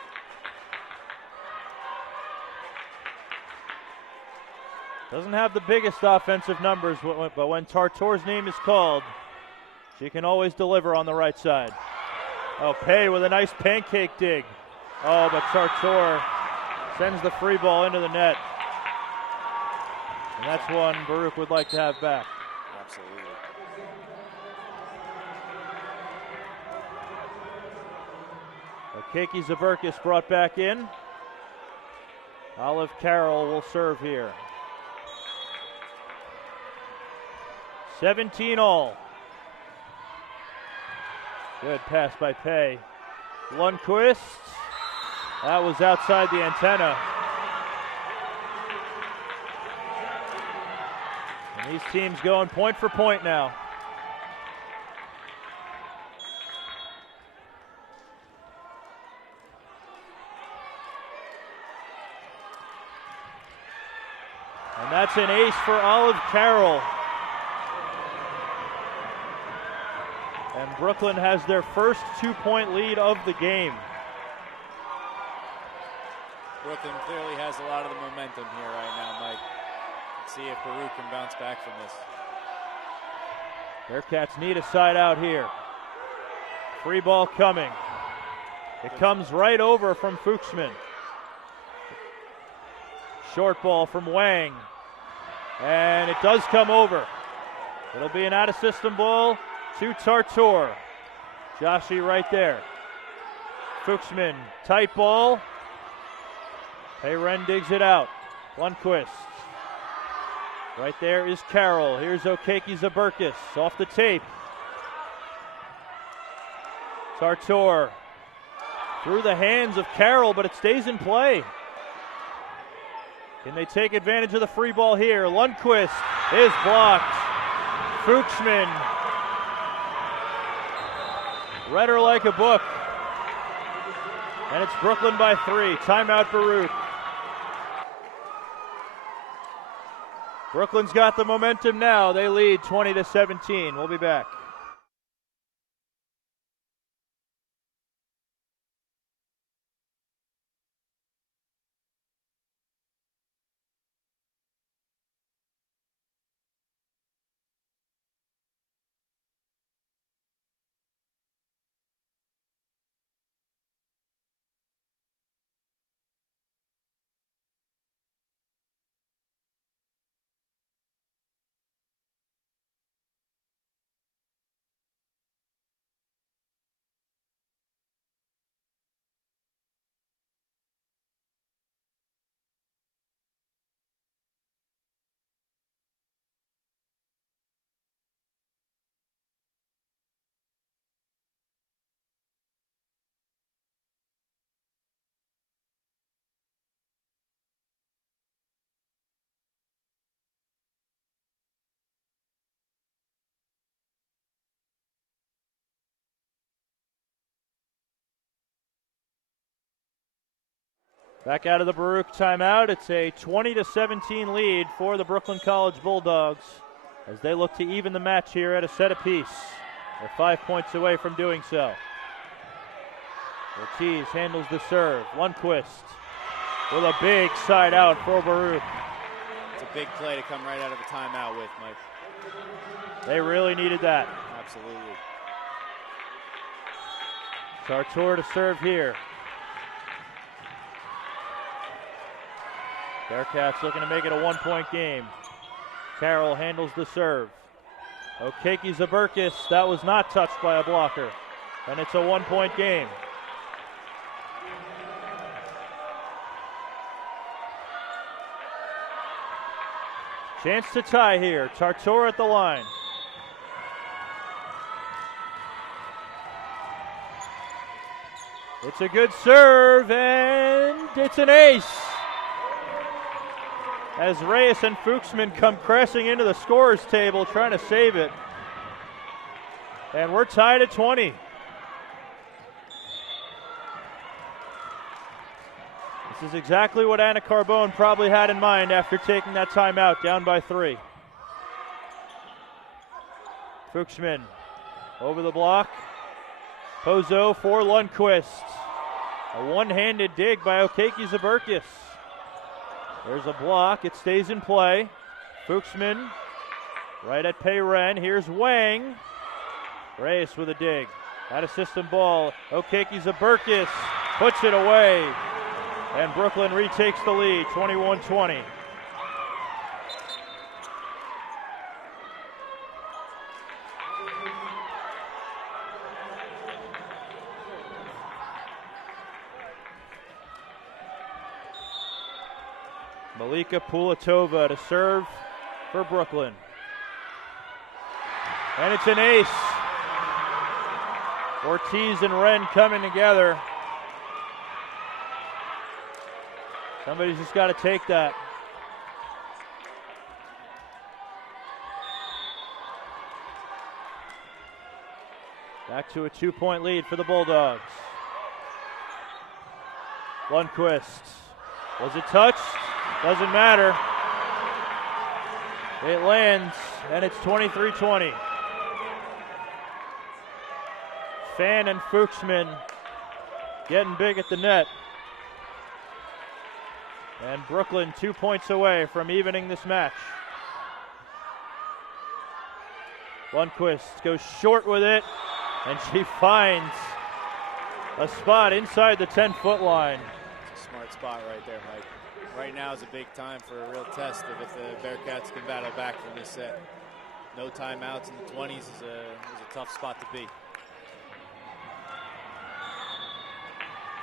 Doesn't have the biggest offensive numbers, but when Tartor's name is called, she can always deliver on the right side. Oh, Pei with a nice pancake dig. Oh, but Tartor sends the free ball into the net. And that's one Baruch would like to have back. Absolutely. Keiki Zaberkis brought back in. Olive Carroll will serve here. 17 all. Good pass by Pei. Lundqvist. That was outside the antenna. And these teams going point for point now. And that's an ace for Olive Carroll. And Brooklyn has their first 2-point lead of the game. Brooklyn clearly has a lot of the momentum here right now, Mike. Let's see if Baruch can bounce back from this. Bearcats need a side out here. Free ball coming. It comes right over from Fuchsman. Short ball from Wang. And it does come over. It'll be an out-of-system ball to Tartor. Joshi right there. Fuchsman, tight ball. Pei Ren digs it out. Lundqvist. Right there is Carroll. Here's Keiki Zaberkis off the tape. Tartor through the hands of Carroll, but it stays in play. Can they take advantage of the free ball here? Lundqvist is blocked. Fuchsman read her like a book. And it's Brooklyn by 3. Timeout Baruch. Brooklyn's got the momentum now. They lead 20-17. We'll be back. Back out of the Baruch timeout. It's a 20-17 lead for the Brooklyn College Bulldogs as they look to even the match here at a set apiece. They're 5 points away from doing so. Ortiz handles the serve. Lundquist with a big side out for Baruch. It's a big play to come right out of the timeout with, Mike. They really needed that. Absolutely. Tartor to serve here. Bearcats looking to make it a 1-point game. Carroll handles the serve. Okeke Zaberkis, that was not touched by a blocker. And it's a 1-point game. Chance to tie here. Tartor at the line. It's a good serve, and it's an ace. As Reyes and Fuchsman come crashing into the scorer's table trying to save it. And we're tied at 20. This is exactly what Anna Carbone probably had in mind after taking that timeout, down by 3. Fuchsman over the block. Pozo for Lundquist. A one-handed dig by Okeke Zaberkis. There's a block. It stays in play. Fuchsman right at Payren. Here's Wang. Reyes with a dig. Out of system ball. Okeke Zaberkis puts it away. And Brooklyn retakes the lead, 21-20. Malika Pulatova to serve for Brooklyn. And it's an ace. Ortiz and Wren coming together. Somebody's just got to take that. Back to a 2-point lead for the Bulldogs. Lundquist. Was it touched? Doesn't matter. It lands, and it's 23-20. Fan and Fuchsman getting big at the net. And Brooklyn 2 points away from evening this match. Lundquist goes short with it, and she finds a spot inside the 10-foot line. It's a smart spot right there, Mike. Right now is a big time for a real test of if the Bearcats can battle back from this set. No timeouts in the 20s is a tough spot to be.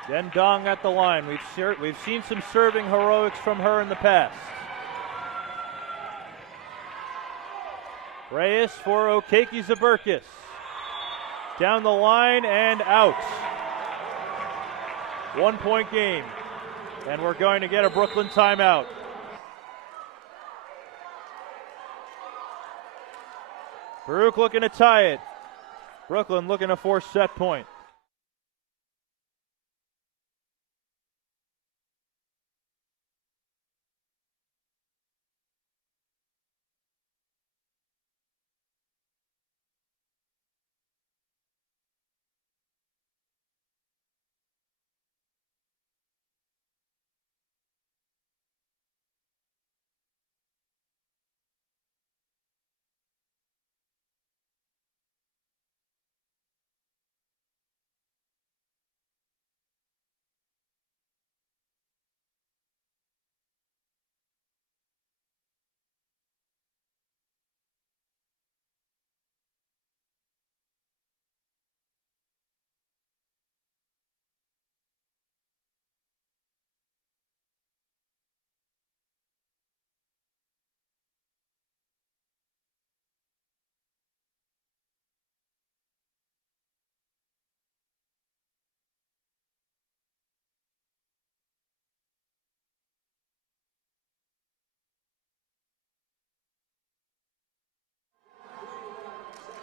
Jen Dong at the line. We've seen some serving heroics from her in the past. Reyes for Okeke Zaberkis. Down the line and out. 1-point game. And we're going to get a Brooklyn timeout. Baruch looking to tie it. Brooklyn looking to force set point.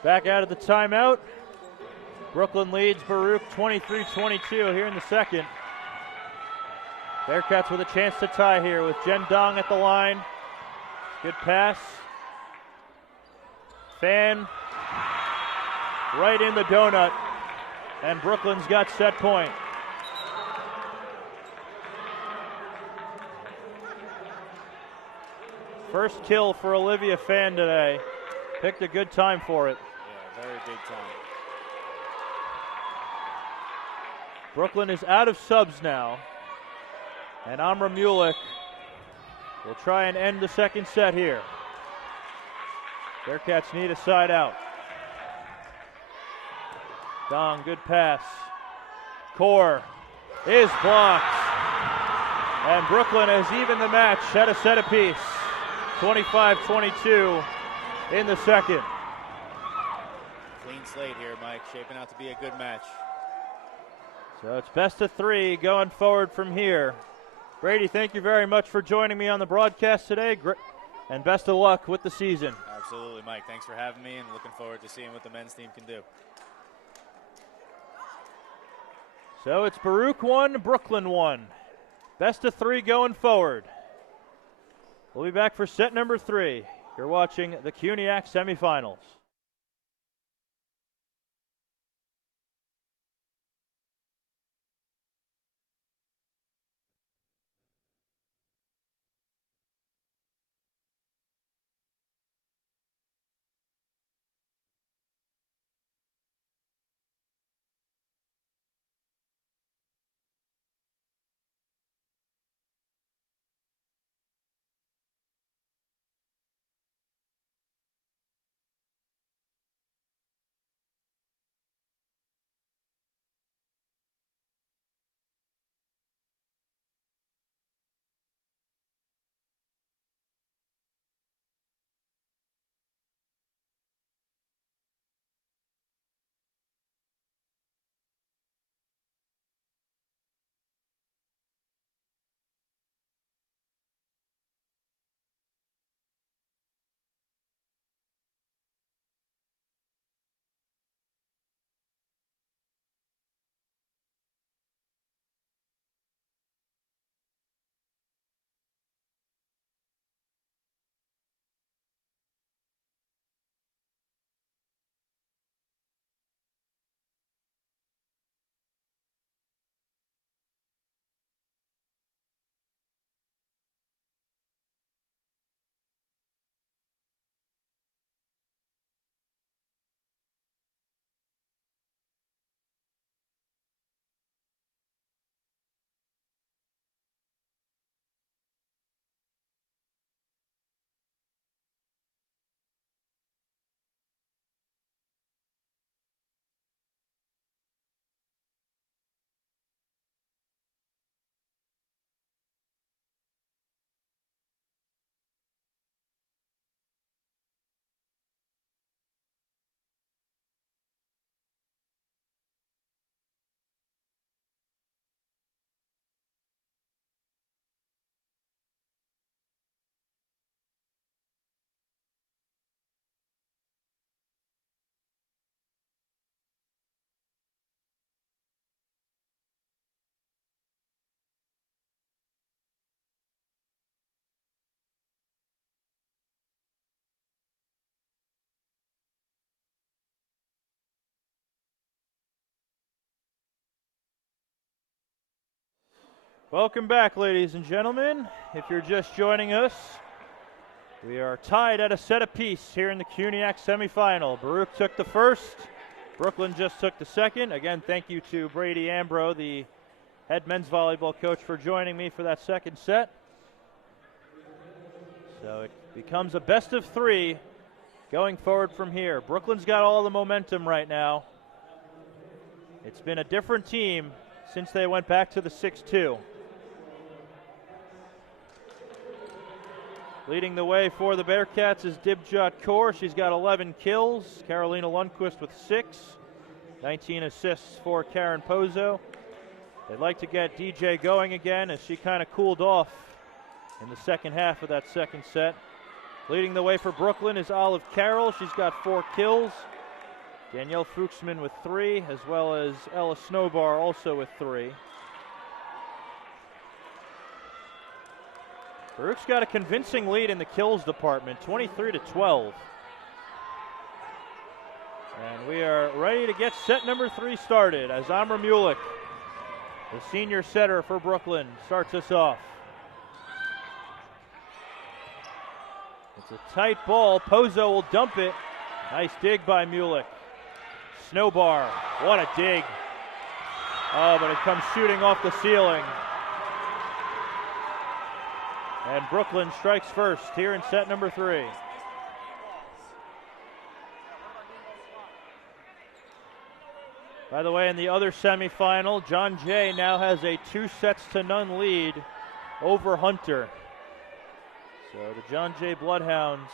Back out of the timeout. Brooklyn leads Baruch 23-22 here in the second. Bearcats with a chance to tie here with Jen Dong at the line. Good pass. Fan right in the donut, and Brooklyn's got set point. First kill for Olivia Fan today. Picked a good time for it. Yeah, very big time. Brooklyn is out of subs now. And Amra Mulick will try and end the second set here. Bearcats need a side out. Dong, good pass. Core is blocked. And Brooklyn has evened the match at a set apiece. 25-22 in the second. Clean slate here, Mike. Shaping out to be a good match. So it's best of three going forward from here. Brady, thank you very much for joining me on the broadcast today, and best of luck with the season. Absolutely, Mike. Thanks for having me, and looking forward to seeing what the men's team can do. So it's Baruch 1, Brooklyn 1. Best of three going forward. We'll be back for set number 3. You're watching the CUNYAC semifinals. Welcome back, ladies and gentlemen. If you're just joining us, we are tied at a set apiece here in the CUNYAC semifinal. Baruch took the first. Brooklyn just took the second. Again, thank you to Brady Ambro, the head men's volleyball coach, for joining me for that second set. So it becomes a best of three going forward from here. Brooklyn's got all the momentum right now. It's been a different team since they went back to the 6-2. Leading the way for the Bearcats is Dibjot Kaur. She's got 11 kills. Carolina Lundquist with 6. 19 assists for Karen Pozo. They'd like to get DJ going again, as she kind of cooled off in the second half of that second set. Leading the way for Brooklyn is Olive Carroll. She's got 4 kills. Danielle Fuchsman with 3, as well as Ella Snowbar also with 3. Baruch's got a convincing lead in the kills department, 23-12. And we are ready to get set number 3 started as Amr Mulick, the senior setter for Brooklyn, starts us off. It's a tight ball. Pozo will dump it. Nice dig by Mulick. Snowbar, what a dig. Oh, but it comes shooting off the ceiling. And Brooklyn strikes first here in set number 3. By the way, in the other semifinal, John Jay now has a 2-0 lead over Hunter. So the John Jay Bloodhounds,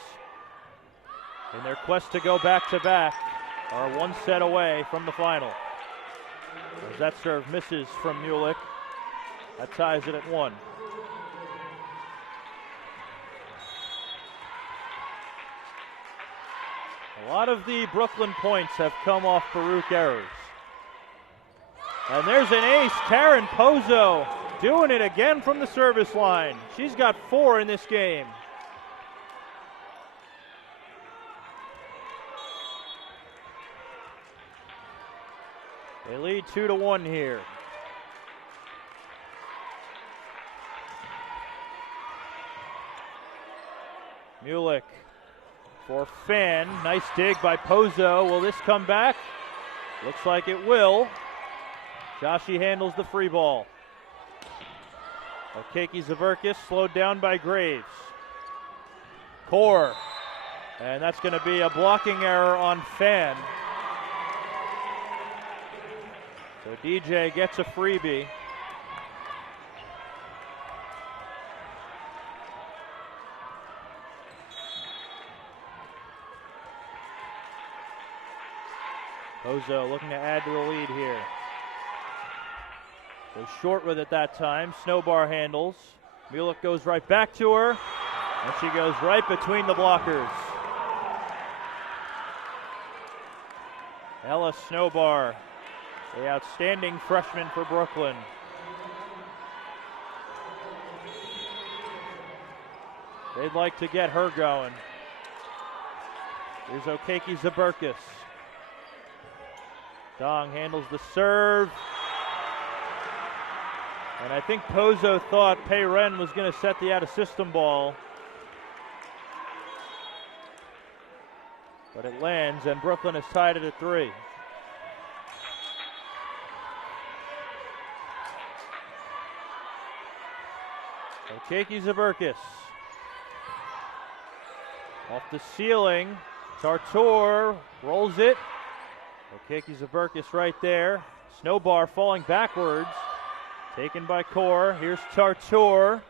in their quest to go back-to-back, are 1 set away from the final. As that serve misses from Mulick, that ties it at 1. A lot of the Brooklyn points have come off Baruch errors. And there's an ace, Karen Pozo, doing it again from the service line. She's got 4 in this game. They lead 2-1 here. Mulick for Fan. Nice dig by Pozo. Will this come back? Looks like it will. Joshi handles the free ball. Okeke Zaverkis slowed down by Graves. Core. And that's going to be a blocking error on Fan. So DJ gets a freebie. Pozo looking to add to the lead here. Goes short with it that time. Snowbar handles. Mulick goes right back to her. And she goes right between the blockers. Ella Snowbar, the outstanding freshman for Brooklyn. They'd like to get her going. Here's Okeke Zaberkis. Dong handles the serve. And I think Pozo thought Pei Ren was going to set the out-of-system ball. But it lands, and Brooklyn is tied it at 3. Okeke Zaberkis. Off the ceiling. Tartour rolls it. Okeke Zaberkis right there. Snowbar falling backwards. Taken by Core. Here's Tartour.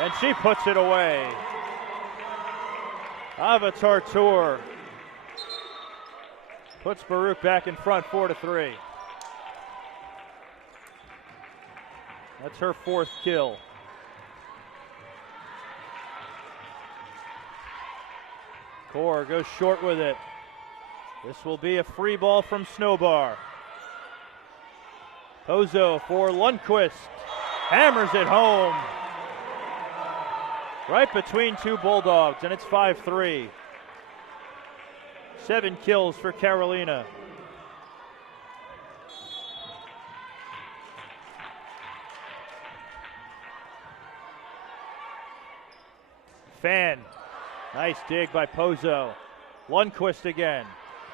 And she puts it away. Ava Tartour puts Baruch back in front 4-3. That's her 4th kill. Core goes short with it. This will be a free ball from Snowbar. Pozo for Lundquist. Hammers it home. Right between 2 Bulldogs, and it's 5-3. 7 kills for Carolina. Fan. Nice dig by Pozo. Lundquist again.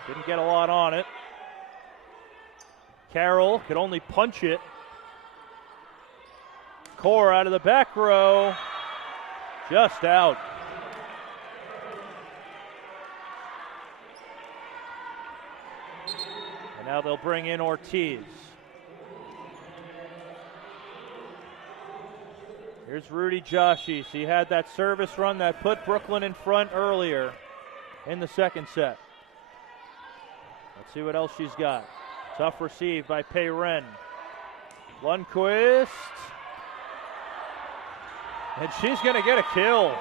Didn't get a lot on it. Carroll could only punch it. Core out of the back row. Just out. And now they'll bring in Ortiz. Here's Rudy Joshi. He had that service run that put Brooklyn in front earlier in the second set. Let's see what else she's got. Tough receive by Pei Ren. Lundquist. And she's going to get a kill.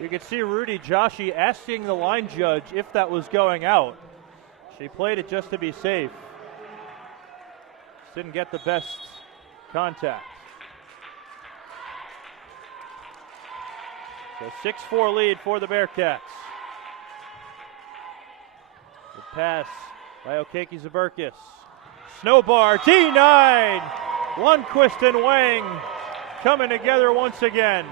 You can see Rudy Joshi asking the line judge if that was going out. She played it just to be safe. Just didn't get the best contact. So 6-4 lead for the Bearcats. The pass by Okeke Zaberkis. Snowbar, D9! Lundquist and Wang coming together once again.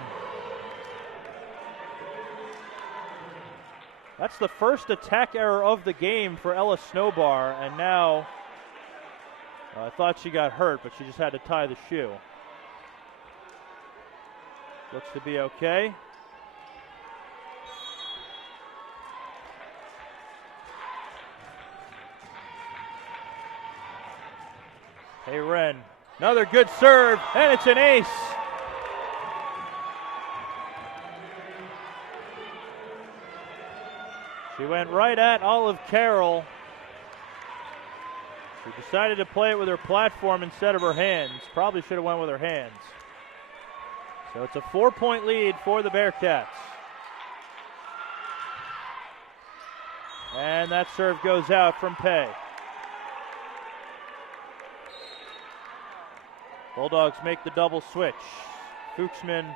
That's the first attack error of the game for Ella Snowbar, and now I thought she got hurt, but she just had to tie the shoe. Looks to be okay. Hey, Wren, another good serve, and it's an ace. She went right at Olive Carroll. She decided to play it with her platform instead of her hands. Probably should have went with her hands. So it's a 4-point lead for the Bearcats. And that serve goes out from Pei. Bulldogs make the double switch. Fuchsman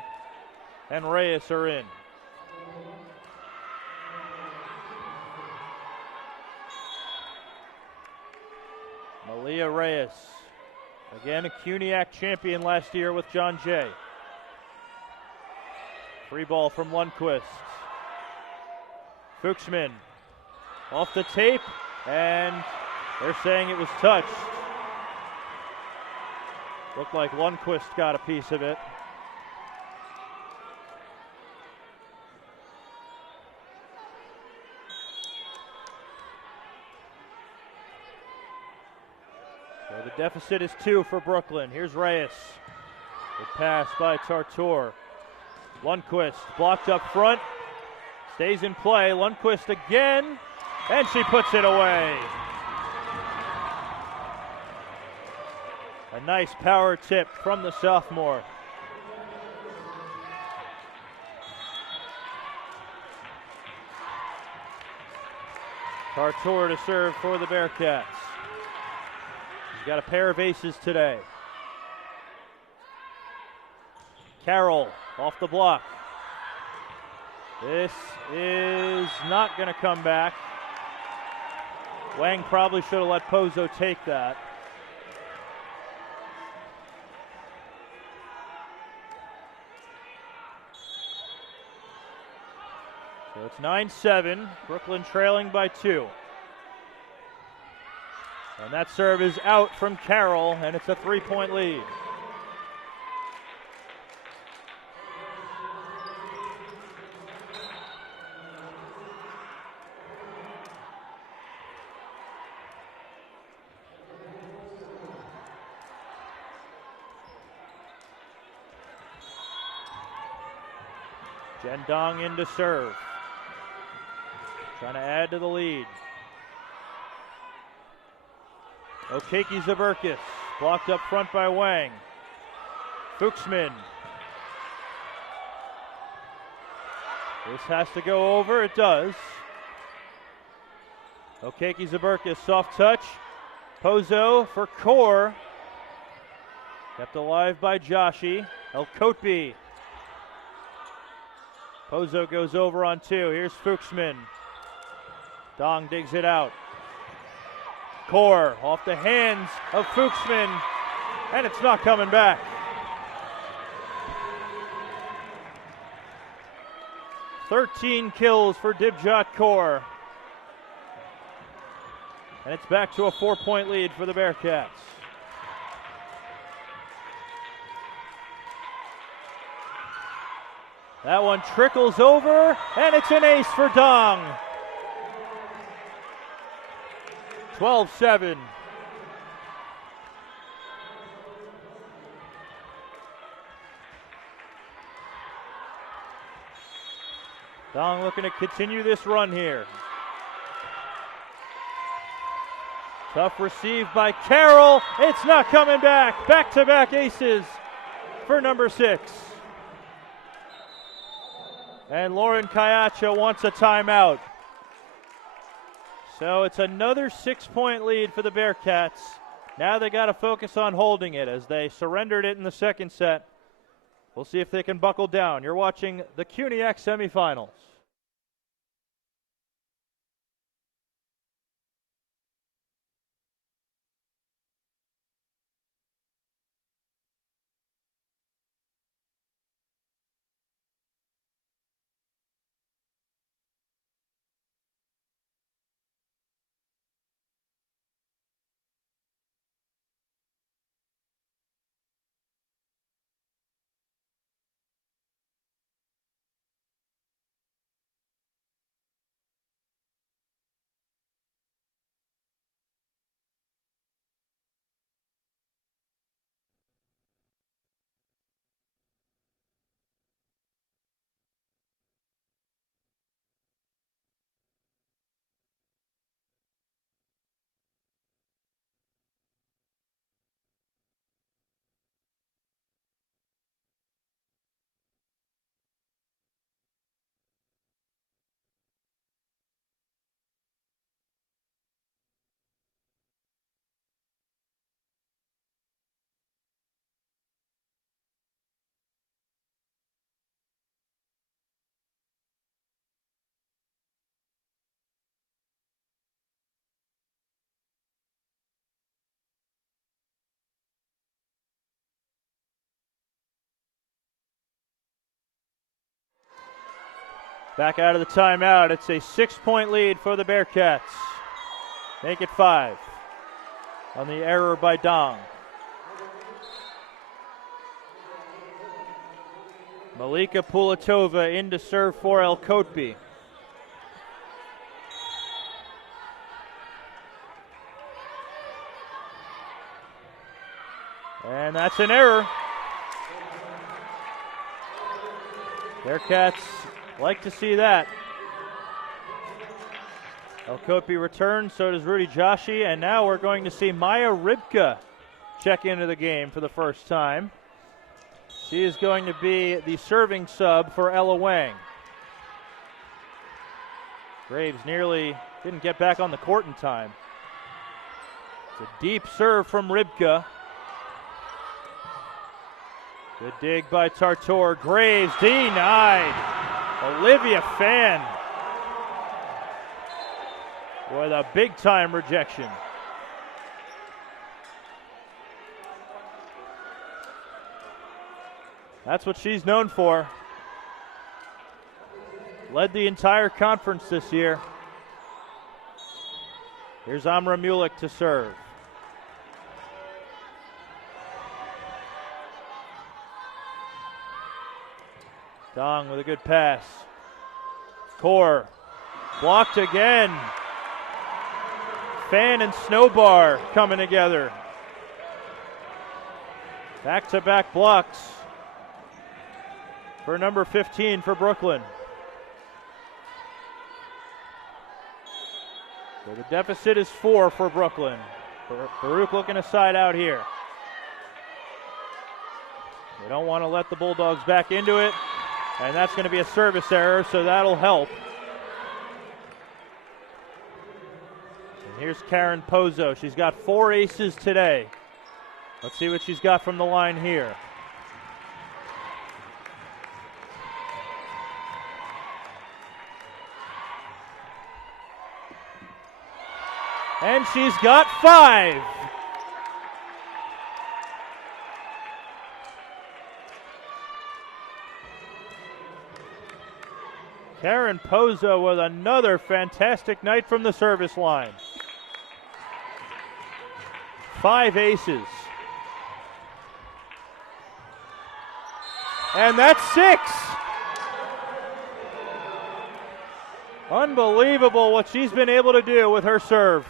and Reyes are in. Malia Reyes, again a CUNYAC champion last year with John Jay. Free ball from Lundquist. Fuchsman off the tape, and they're saying it was touched. Looked like Lundquist got a piece of it. So the deficit is 2 for Brooklyn. Here's Reyes. Good pass by Tartor. Lundquist blocked up front. Stays in play. Lundquist again. And she puts it away. A nice power tip from the sophomore. Tartor to serve for the Bearcats. He's got a pair of aces today. Carroll off the block. This is not going to come back. Wang probably should have let Pozo take that. So it's 9-7, Brooklyn trailing by 2. And that serve is out from Carroll, and it's a 3-point lead. Jen Dong in to serve. Trying to add to the lead. Okeke Zaberkis blocked up front by Wang. Fuchsman. This has to go over. It does. Okeke Zaberkis, soft touch. Pozo for Core. Kept alive by Joshi. El Kotbi. Pozo goes over on 2. Here's Fuchsman. Dong digs it out. Core off the hands of Fuchsman, and it's not coming back. "13 kills for Dibjot Kaur. And it's back to a 4-point lead for the Bearcats. That one trickles over, and it's an ace for Dong. 12-7. Dong looking to continue this run here. Tough receive by Carroll. It's not coming back. Back-to-back aces for number 6. And Lauren Kayacha wants a timeout. So it's another 6-point lead for the Bearcats. Now they got to focus on holding it as they surrendered it in the second set. We'll see if they can buckle down. You're watching the CUNYAC semifinals. Back out of the timeout. It's a 6-point lead for the Bearcats. Make it 5 on the error by Dong. Malika Pulatova in to serve for El Kotbi. And that's an error. Bearcats like to see that. El Kotbi returns, so does Rudy Joshi, and now we're going to see Maya Rybka check into the game for the first time. She is going to be the serving sub for Ella Wang. Graves nearly didn't get back on the court in time. It's a deep serve from Rybka. Good dig by Tartor. Graves denied. Olivia Fan with a big-time rejection. That's what she's known for. Led the entire conference this year. Here's Amra Mulik to serve. Dong with a good pass. Core blocked again. Fan and Snowbar coming together. Back-to-back blocks for number 15 for Brooklyn. So the deficit is 4 for Brooklyn. Baruch looking a side out here. They don't want to let the Bulldogs back into it. And that's going to be a service error, so that'll help. And here's Karen Pozo. She's got 4 aces today. Let's see what she's got from the line here. And she's got 5. Karen Pozo with another fantastic night from the service line. 5 aces. And that's 6. Unbelievable what she's been able to do with her serve.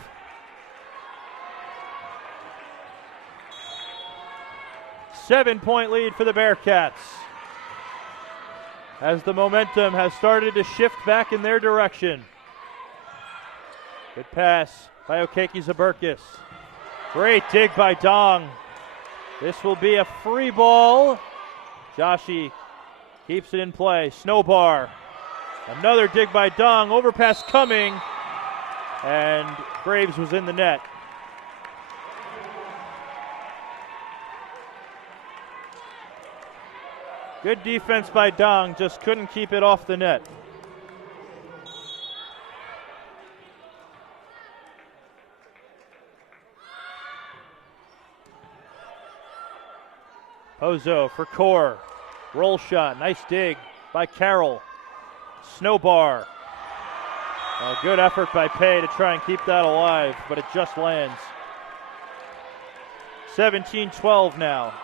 Seven-point lead for the Bearcats, as the momentum has started to shift back in their direction. Good pass by Okeki Zaberkis. Great dig by Dong. This will be a free ball. Joshi keeps it in play. Snowbar. Another dig by Dong. Overpass coming. And Graves was in the net. Good defense by Dong, just couldn't keep it off the net. Pozo for Core. Roll shot, nice dig by Carroll. Snowbar. A good effort by Pay to try and keep that alive, but it just lands. 17-12 now.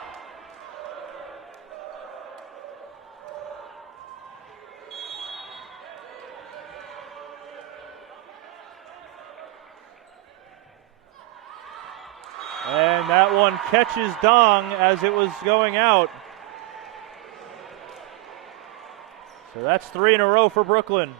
And that one catches Dong as it was going out. So that's 3 in a row for Brooklyn.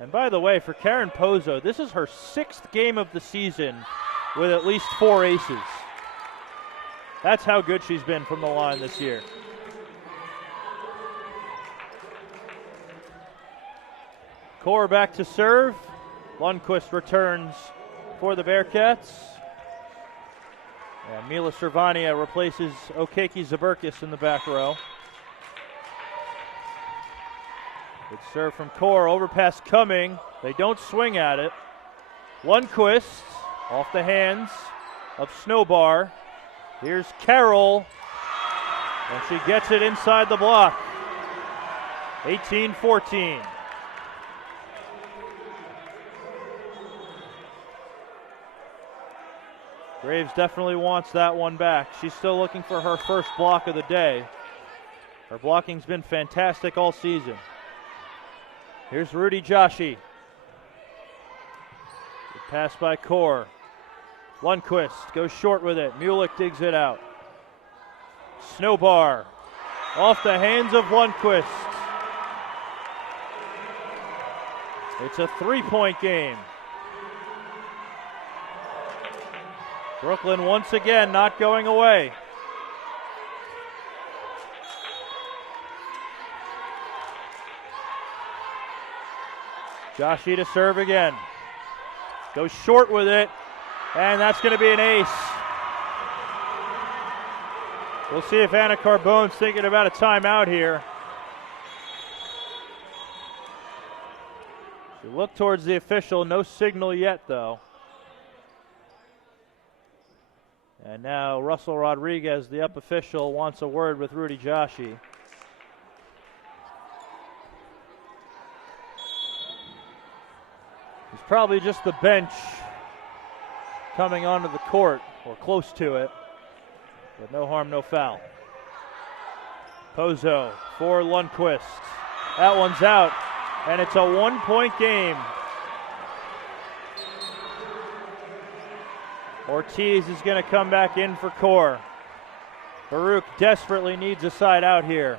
And by the way, for Karen Pozo, this is her 6th game of the season with at least 4 aces. That's how good she's been from the line this year. Core back to serve. Lundqvist returns for the Bearcats. And Mila Cervania replaces Okeki Zaberkis in the back row. Good serve from Core, overpass coming. They don't swing at it. Lundqvist off the hands of Snowbar. Here's Carroll, and she gets it inside the block. 18-14. Graves definitely wants that one back. She's still looking for her first block of the day. Her blocking's been fantastic all season. Here's Rudy Joshi. Good pass by Core. Lundqvist goes short with it. Mulick digs it out. Snowbar off the hands of Lundqvist. It's a 3-point game. Brooklyn once again not going away. Joshi to serve again. Goes short with it, and that's going to be an ace. We'll see if Anna Carbone's thinking about a timeout here. She looked towards the official, no signal yet though. And now Russell Rodriguez, the up official, wants a word with Rudy Joshi. It's probably just the bench coming onto the court, or close to it. But no harm, no foul. Pozo for Lundqvist. That one's out, and it's a 1-point game. Ortiz is going to come back in for Core. Baruch desperately needs a side out here,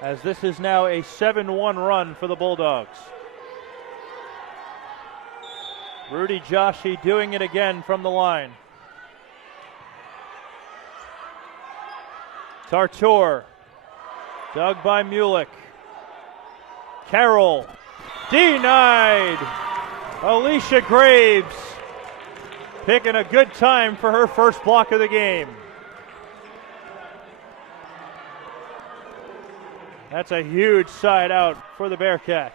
as this is now a 7-1 run for the Bulldogs. Rudy Joshi doing it again from the line. Tartour, dug by Mulick. Carroll, denied. Alicia Graves picking a good time for her first block of the game. That's a huge side out for the Bearcats.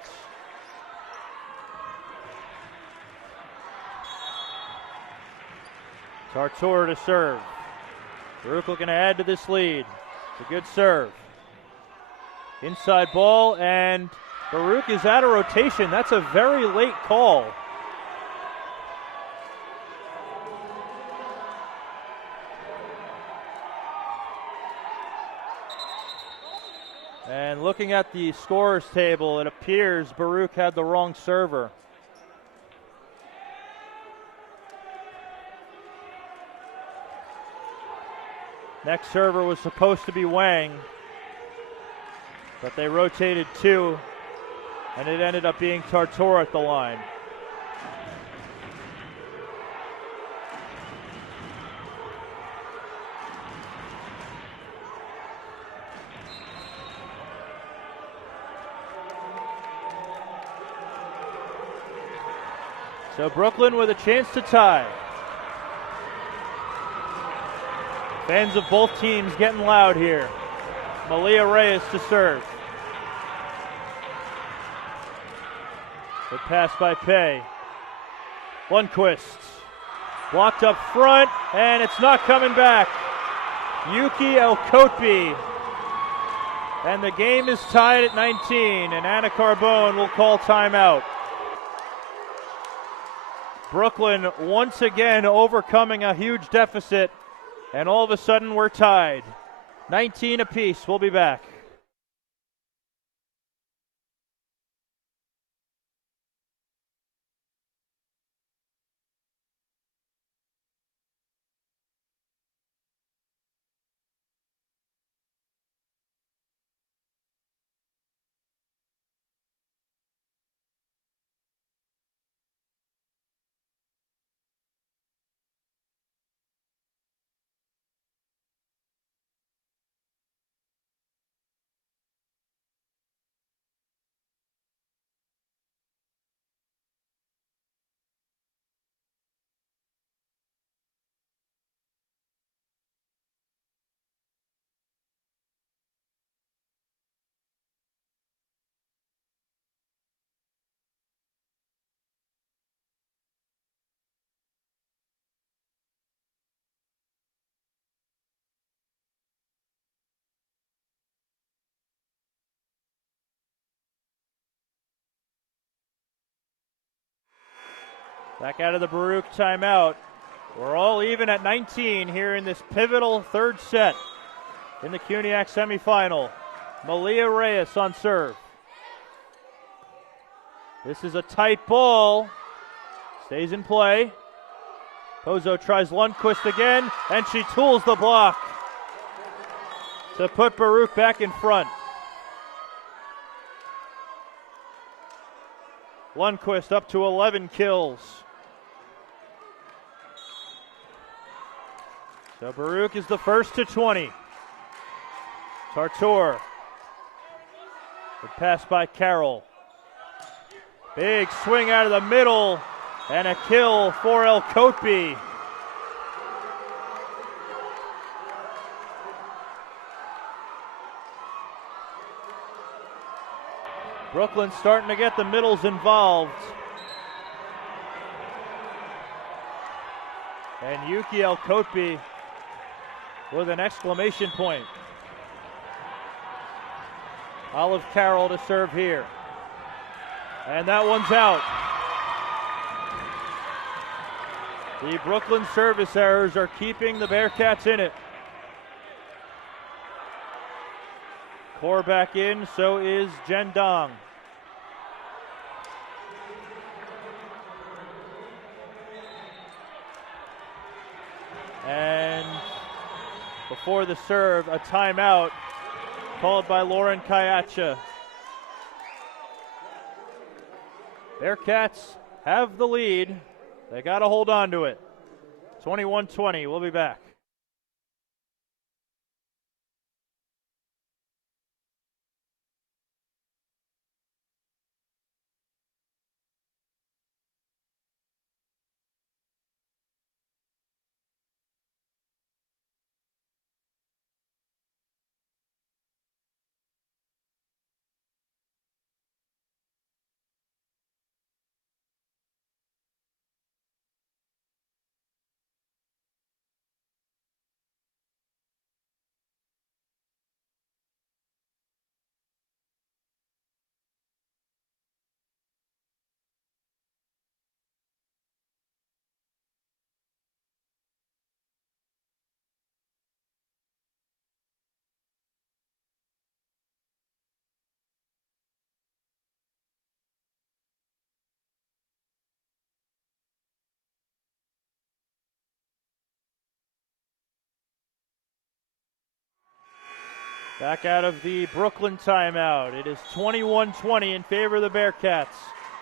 Tartour to serve. Baruch looking to add to this lead. It's a good serve. Inside ball, and Baruch is out of rotation. That's a very late call. And looking at the scorers table, it appears Baruch had the wrong server. Next server was supposed to be Wang, but they rotated 2, and it ended up being Tartour at the line. So Brooklyn with a chance to tie. Fans of both teams getting loud here. Malia Reyes to serve. Good pass by Pei. Lundquist. Blocked up front, and it's not coming back. Yuki El-Kotbi. And the game is tied at 19, and Anna Carbone will call timeout. Brooklyn once again overcoming a huge deficit, and all of a sudden we're tied. 19 apiece. We'll be back. Back out of the Baruch timeout. We're all even at 19 here in this pivotal third set in the CUNYAC semifinal. Malia Reyes on serve. This is a tight ball. Stays in play. Pozo tries Lundquist again, and she tools the block to put Baruch back in front. Lundquist up to 11 kills. So Baruch is the first to 20. Tartour. Good pass by Carroll. Big swing out of the middle, and a kill for El-Kotbi. Brooklyn starting to get the middles involved. And Yuki El-Kotbi with an exclamation point. Olive Carroll to serve here. And that one's out. The Brooklyn service errors are keeping the Bearcats in it. Core back in, so is Jen Dong. And before the serve, a timeout called by Lauren Kayacha. Bearcats have the lead. They got to hold on to it. 21-20. We'll be back. Back out of the Brooklyn timeout. It is 21-20 in favor of the Bearcats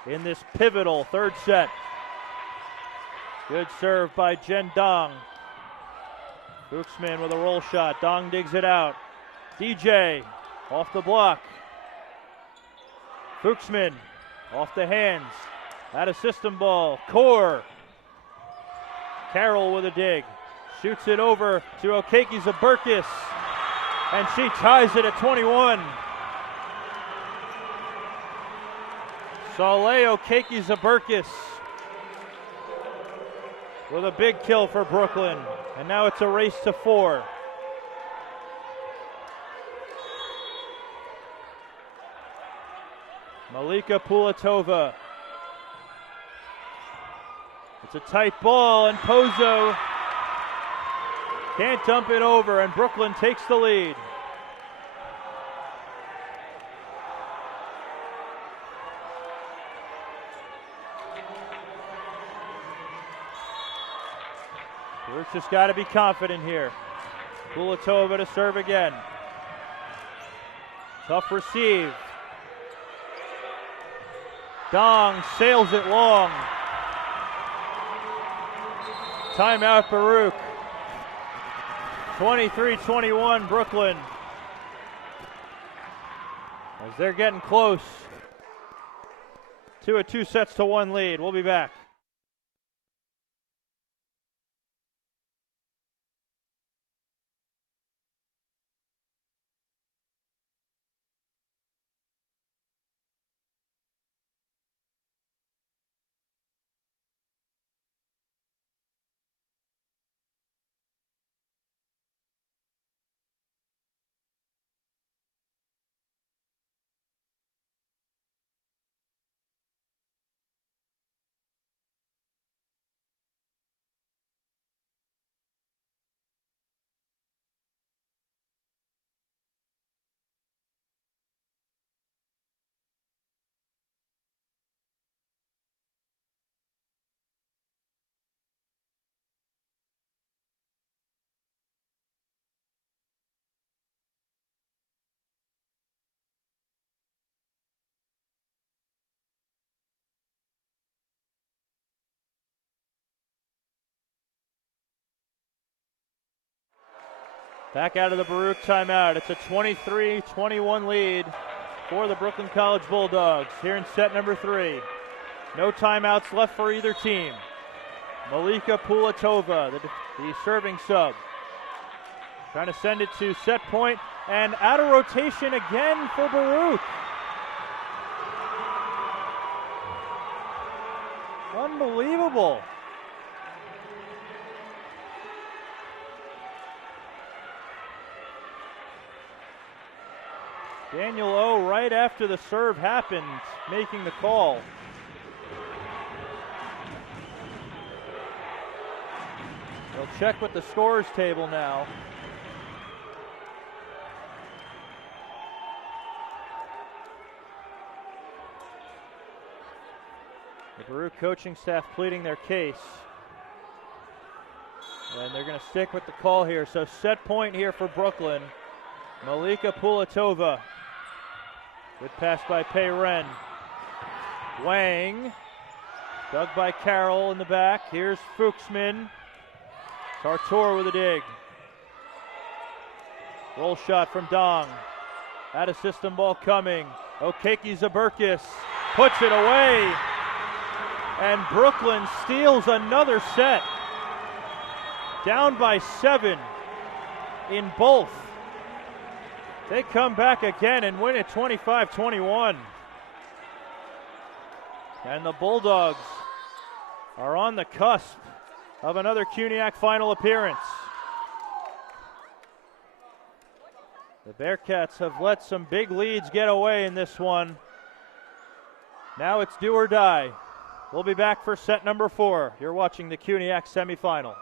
in this pivotal third set. Good serve by Jen Dong. Fuchsman with a roll shot. Dong digs it out. DJ off the block. Fuchsman off the hands. Out of system ball. Core. Carroll with a dig. Shoots it over to Okeke Zaburkis. And she ties it at 21. Soleil Okeke Zaburkis with a big kill for Brooklyn. And now it's a race to 4. Malika Pulatova. It's a tight ball, and Pozo can't dump it over, and Brooklyn takes the lead. Baruch just got to be confident here. Pulatova to serve again. Tough receive. Dong sails it long. Timeout Baruch. 23-21 Brooklyn. As they're getting close to a 2-1 lead. We'll be back. Back out of the Baruch timeout. It's a 23-21 lead for the Brooklyn College Bulldogs here in set number 3. No timeouts left for either team. Malika Pulatova, the serving sub. Trying to send it to set point, and out of rotation again for Baruch. Unbelievable. Daniel O, right after the serve happened, making the call. They'll check with the scores table now. The Baruch coaching staff pleading their case. And they're going to stick with the call here. So set point here for Brooklyn. Malika Pulatova. Good pass by Pei Ren. Wang. Dug by Carroll in the back. Here's Fuchsman. Tartor with a dig. Roll shot from Dong. Out of system ball coming. Okeke Zaburkis puts it away. And Brooklyn steals another set. Down by 7 in both. They come back again and win it 25-21. And the Bulldogs are on the cusp of another CUNYAC final appearance. The Bearcats have let some big leads get away in this one. Now it's do or die. We'll be back for set number 4. You're watching the CUNYAC semifinal.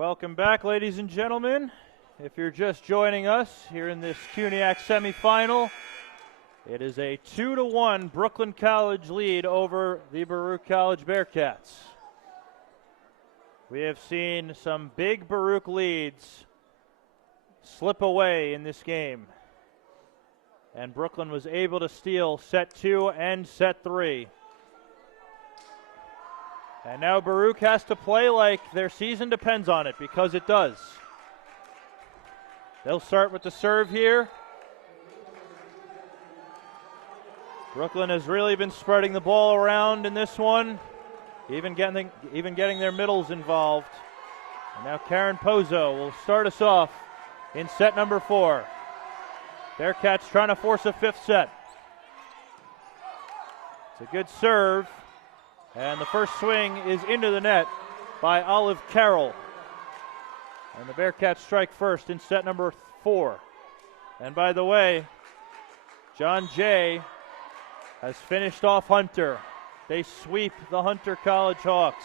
Welcome back, ladies and gentlemen. If you're just joining us here in this CUNYAC semifinal, it is a 2-1 Brooklyn College lead over the Baruch College Bearcats. We have seen some big Baruch leads slip away in this game, and Brooklyn was able to steal set 2 and set 3. And now Baruch has to play like their season depends on it, because it does. They'll start with the serve here. Brooklyn has really been spreading the ball around in this one, even getting their middles involved. And now Karen Pozo will start us off in set number 4. Bearcats trying to force a 5th set. It's a good serve, and the first swing is into the net by Olive Carroll. And the Bearcats strike first in set number 4. And by the way, John Jay has finished off Hunter. They sweep the Hunter College Hawks.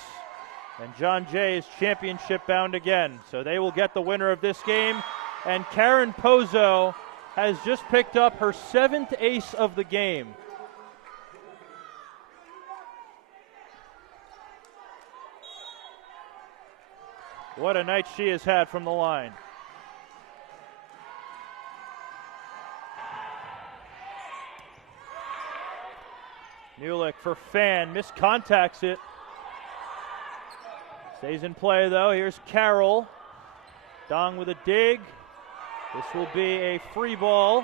And John Jay is championship bound again. So they will get the winner of this game. And Karen Pozo has just picked up her 7th ace of the game. What a night she has had from the line. Mulick for Fan, miscontacts it. Stays in play though. Here's Carroll. Dong with a dig. This will be a free ball.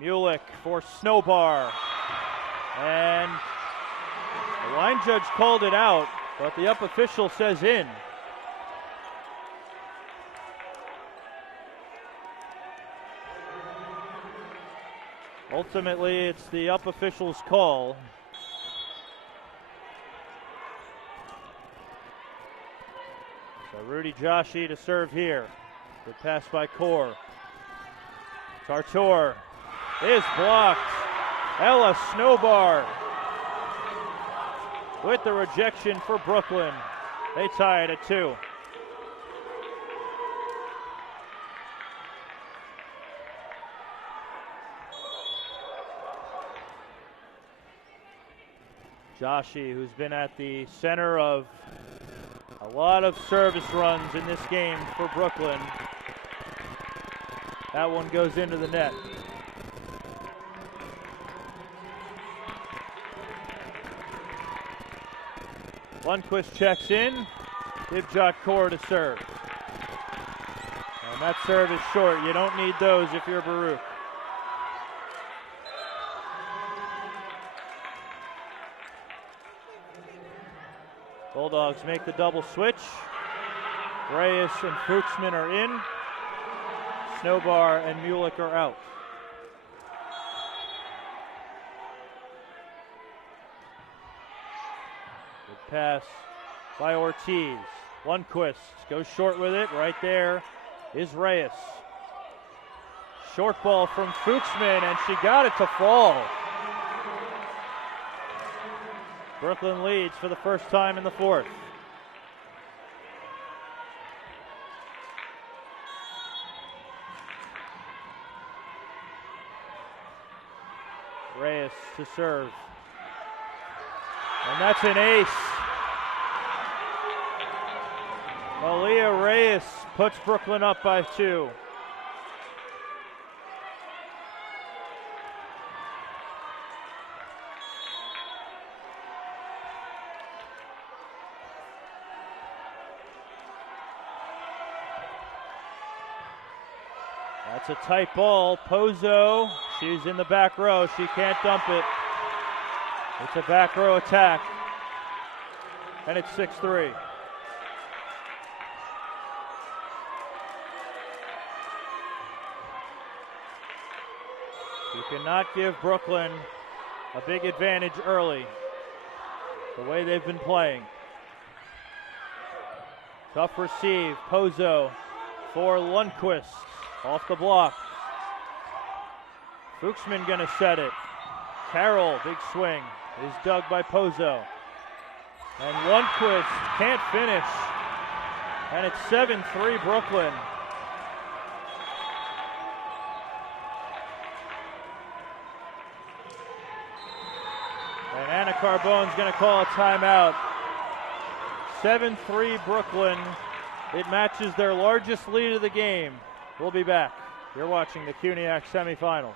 Mulick for Snowbar. And the line judge called it out, but the up official says in. Ultimately, it's the up official's call. So Rudy Joshi to serve here. Good pass by Core. Tartor is blocked. Ella Snowbar with the rejection for Brooklyn. They tie it at 2. Joshi, who's been at the center of a lot of service runs in this game for Brooklyn. That one goes into the net. Lundquist checks in. Dibjot Kaur to serve. And that serve is short. You don't need those if you're Baruch. Bulldogs make the double switch. Reyes and Fuchsman are in. Snowbar and Mulick are out. Good pass by Ortiz. Lundquist goes short with it. Right there is Reyes. Short ball from Fuchsman, and she got it to fall. Brooklyn leads for the first time in the 4th. Reyes to serve. And that's an ace. Malia Reyes puts Brooklyn up by 2. That's a tight ball. Pozo, she's in the back row. She can't dump it. It's a back row attack. And it's 6-3. You cannot give Brooklyn a big advantage early, the way they've been playing. Tough receive. Pozo for Lundquist. Off the block. Fuchsman gonna set it. Carroll, big swing, is dug by Pozo. And Lundquist can't finish. And it's 7-3 Brooklyn. And Anna Carbone's going to call a timeout. 7-3 Brooklyn. It matches their largest lead of the game. We'll be back. You're watching the CUNYAC semifinal.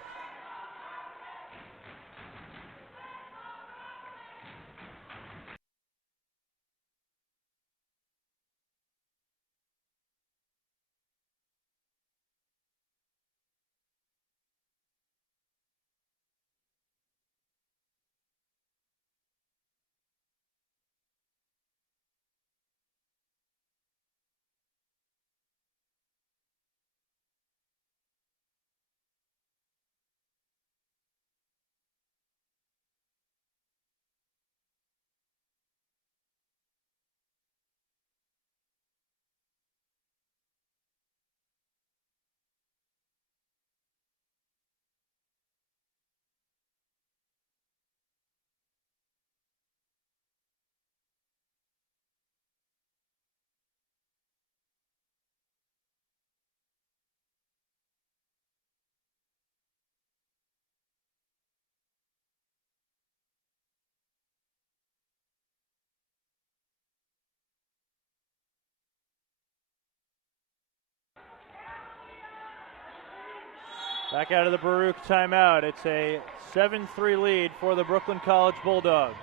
Back out of the Baruch timeout. It's a 7-3 lead for the Brooklyn College Bulldogs.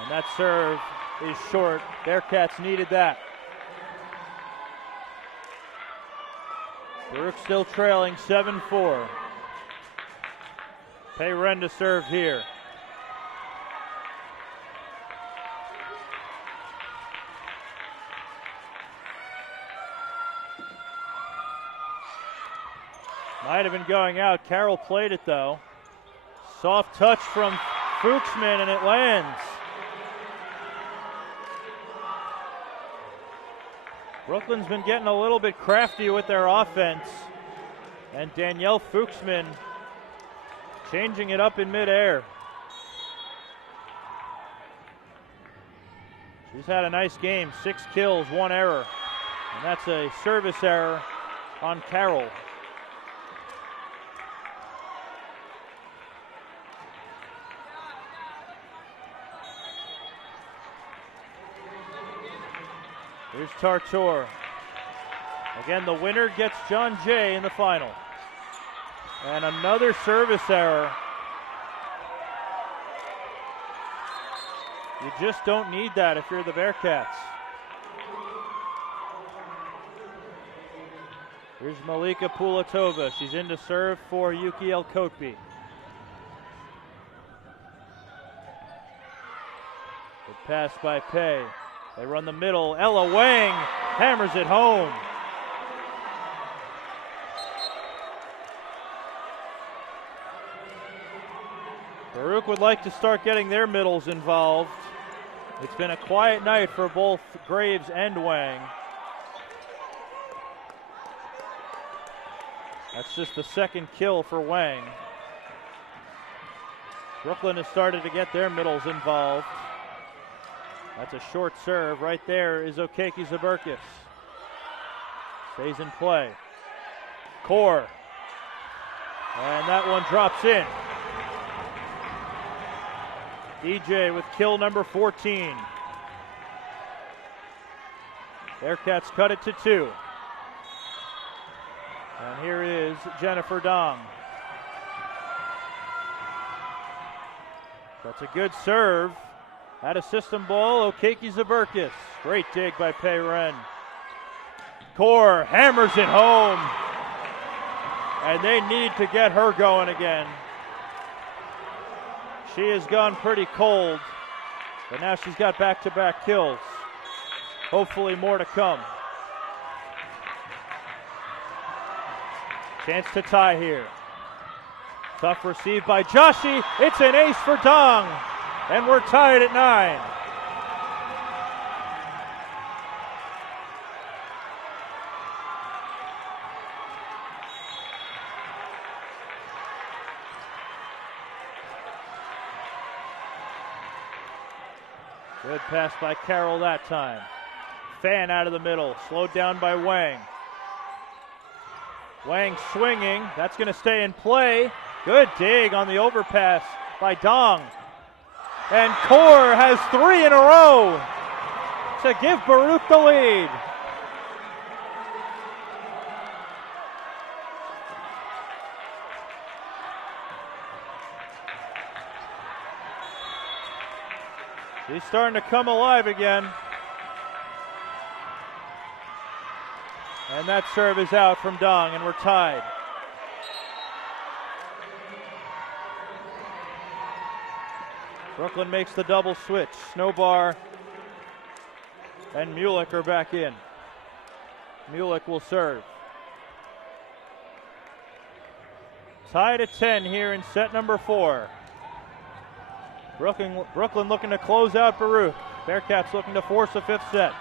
And that serve is short. Bearcats needed that. Baruch still trailing 7-4. Payren to serve here. Might have been going out. Carroll played it though. Soft touch from Fuchsman and it lands. Brooklyn's been getting a little bit crafty with their offense. And Danielle Fuchsman changing it up in midair. She's had a nice game. 6 kills, 1 error. And that's a service error on Carroll. Here's Tartor. Again, the winner gets John Jay in the final. And another service error. You just don't need that if you're the Bearcats. Here's Malika Pulatova. She's in to serve for Yuki Elkotbi. Good pass by Pei. They run the middle. Ella Wang hammers it home. Baruch would like to start getting their middles involved. It's been a quiet night for both Graves and Wang. That's just the second kill for Wang. Brooklyn has started to get their middles involved. That's a short serve. Right there is Okeke Zaberkis. Stays in play. Core. And that one drops in. DJ with kill number 14. Bearcats cut it to 2. And here is Jennifer Dong. That's a good serve. At a system ball, Okeke Zaberkis. Great dig by Payren. Core hammers it home. And they need to get her going again. She has gone pretty cold, but now she's got back-to-back kills. Hopefully more to come. Chance to tie here. Tough receive by Joshi. It's an ace for Dong. And we're tied at 9. Good pass by Carroll that time. Fan out of the middle, slowed down by Wang. Wang swinging, that's going to stay in play. Good dig on the overpass by Dong. And Kaur has 3 in a row to give Baruch the lead. He's starting to come alive again. And that serve is out from Dong, and we're tied. Brooklyn makes the double switch. Snowbar and Mulick are back in. Mulick will serve. Tied at 10 here in set number 4. Brooklyn looking to close out Baruch. Bearcats looking to force a 5th set.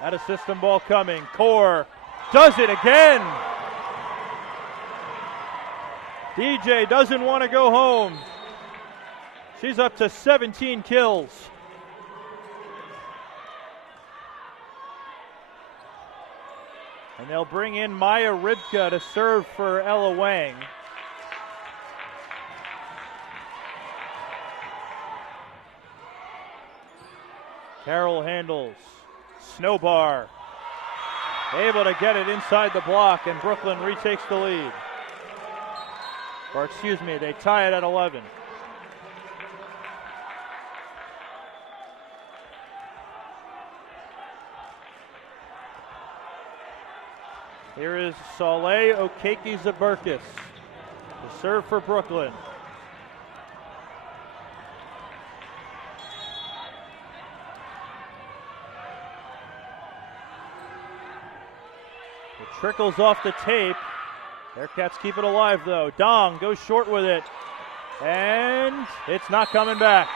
Out of system ball coming. Kaur does it again. DJ doesn't want to go home. She's up to 17 kills. And they'll bring in Maya Rybka to serve for Ella Wang. Carroll handles. Snowbar. Able to get it inside the block, and Brooklyn retakes the lead. Or excuse me, they tie it at 11. Here is Saleh Okeke-Zaburkis to serve for Brooklyn. It trickles off the tape. Bearcats keep it alive though. Dong goes short with it. And it's not coming back.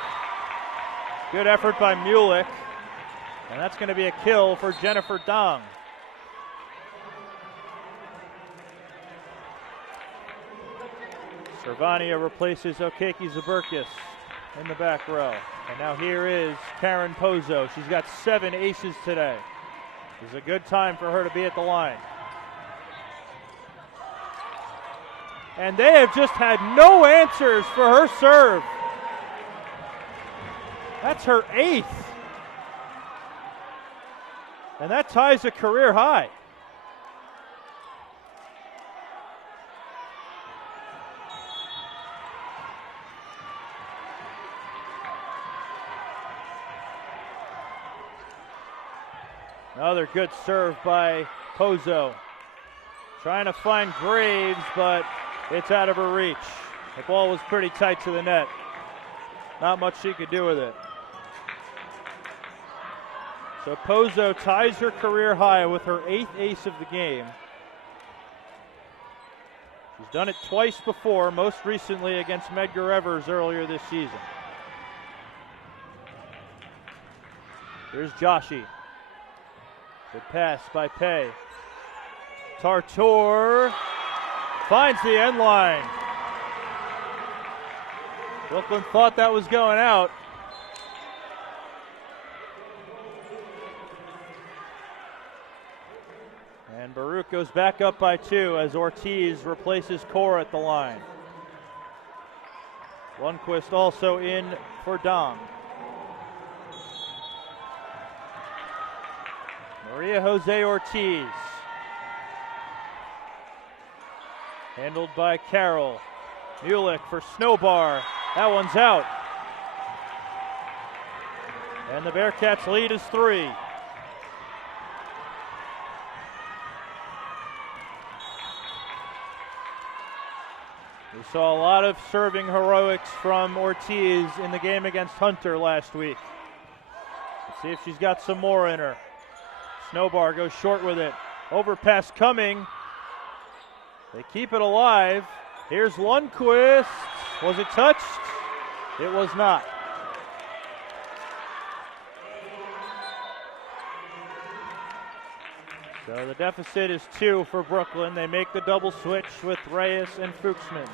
Good effort by Mulick. And that's going to be a kill for Jennifer Dong. Servania replaces Okeke-Zaburkis in the back row. And now here is Karen Pozo. She's got 7 aces today. This is a good time for her to be at the line. And they have just had no answers for her serve. That's her 8th. And that ties a career high. Another good serve by Pozo. Trying to find Graves, but it's out of her reach. The ball was pretty tight to the net. Not much she could do with it. So Pozo ties her career high with her 8th ace of the game. She's done it twice before, most recently against Medgar Evers earlier this season. Here's Joshi. Good pass by Pei. Tartor finds the end line. Brooklyn thought that was going out. And Baruch goes back up by 2 as Ortiz replaces Kaur at the line. Lundqvist also in for Dong. Maria Jose Ortiz. Handled by Carroll. Mulick for Snowbar. That one's out. And the Bearcats lead is 3. We saw a lot of serving heroics from Ortiz in the game against Hunter last week. Let's see if she's got some more in her. Snowbar goes short with it. Overpass coming. They keep it alive. Here's Lundqvist. Was it touched? It was not. So the deficit is 2 for Brooklyn. They make the double switch with Reyes and Fuchsman.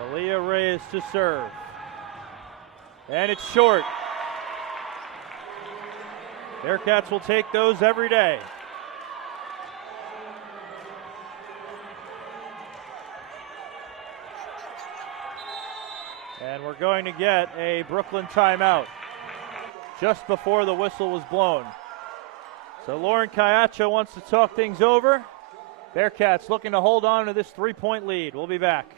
Aaliyah Reyes to serve. And it's short. Bearcats will take those every day. And we're going to get a Brooklyn timeout just before the whistle was blown. So Lauren Cayacha wants to talk things over. Bearcats looking to hold on to this 3-point lead. We'll be back.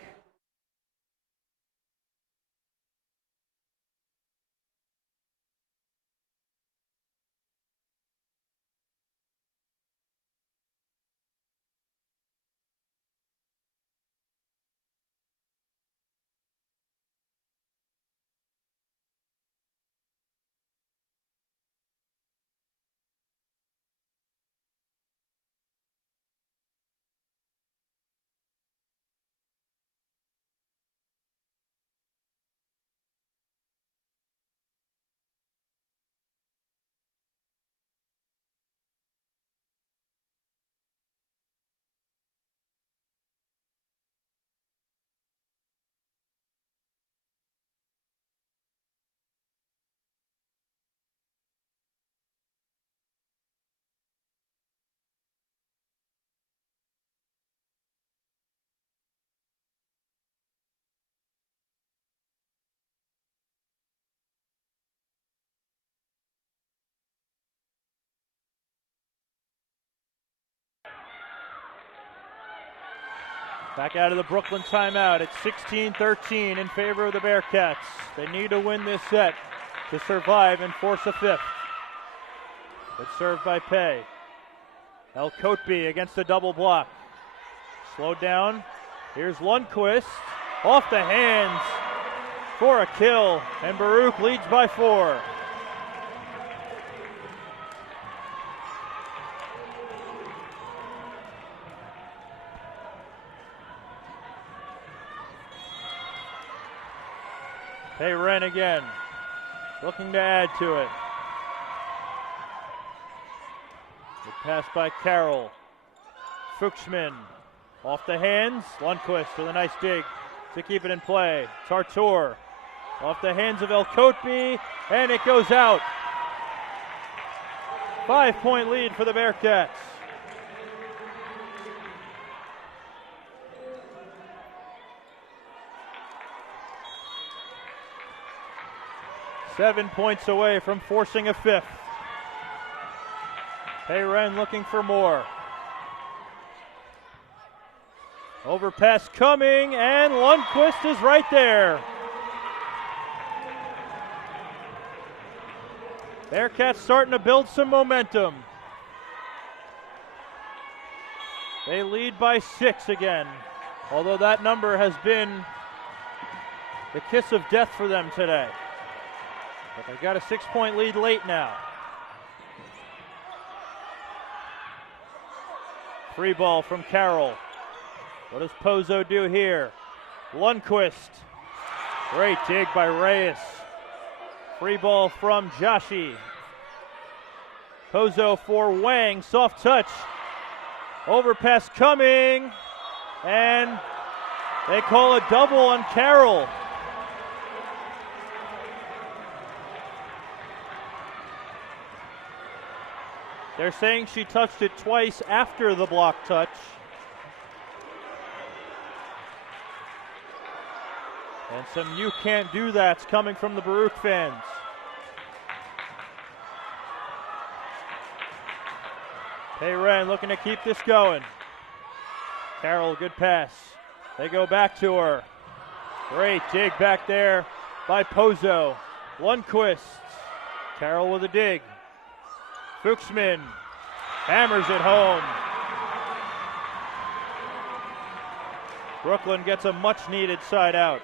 Back out of the Brooklyn timeout. It's 16-13 in favor of the Bearcats. They need to win this set to survive and force a fifth. Good serve by Pay. El Kotbi against the double block. Slowed down. Here's Lundquist. Off the hands for a kill. And Baruch leads by 4. Hey, Wren again, looking to add to it. Good pass by Carroll. Fuchsman off the hands. Lundquist with a nice dig to keep it in play. Tartour off the hands of El Kotbi, and it goes out. 5-point lead for the Bearcats. Seven points away from forcing a fifth. Payren looking for more. Overpass coming, and Lundquist is right there. Bearcats starting to build some momentum. They lead by 6 again, although that number has been the kiss of death for them today. But they've got a 6-point lead late now. Free ball from Carroll. What does Pozo do here? Lundquist. Great dig by Reyes. Free ball from Joshi. Pozo for Wang. Soft touch. Overpass coming. And they call a double on Carroll. They're saying she touched it twice after the block touch. And some "you can't do that's" coming from the Baruch fans. Payren looking to keep this going. Carroll, good pass. They go back to her. Great dig back there by Pozo. Lundquist. Carroll with a dig. Fuchsman hammers it home. Brooklyn gets a much-needed side out.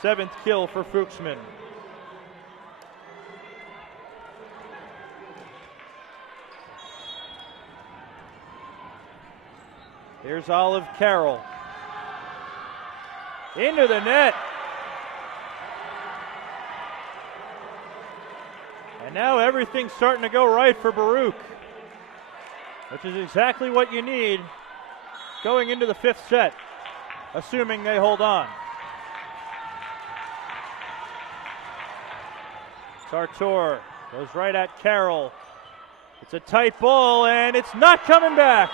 7th kill for Fuchsman. Here's Olive Carroll. Into the net. And now everything's starting to go right for Baruch, which is exactly what you need going into the 5th set. assuming they hold on. Tartor goes right at Carroll. It's a tight ball, and it's not coming back.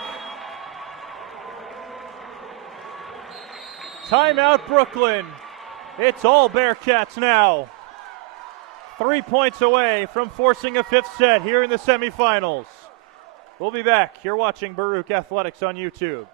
Timeout, Brooklyn. It's all Bearcats now. 3 points away from forcing a fifth set here in the semifinals. We'll be back. You're watching Baruch Athletics on YouTube.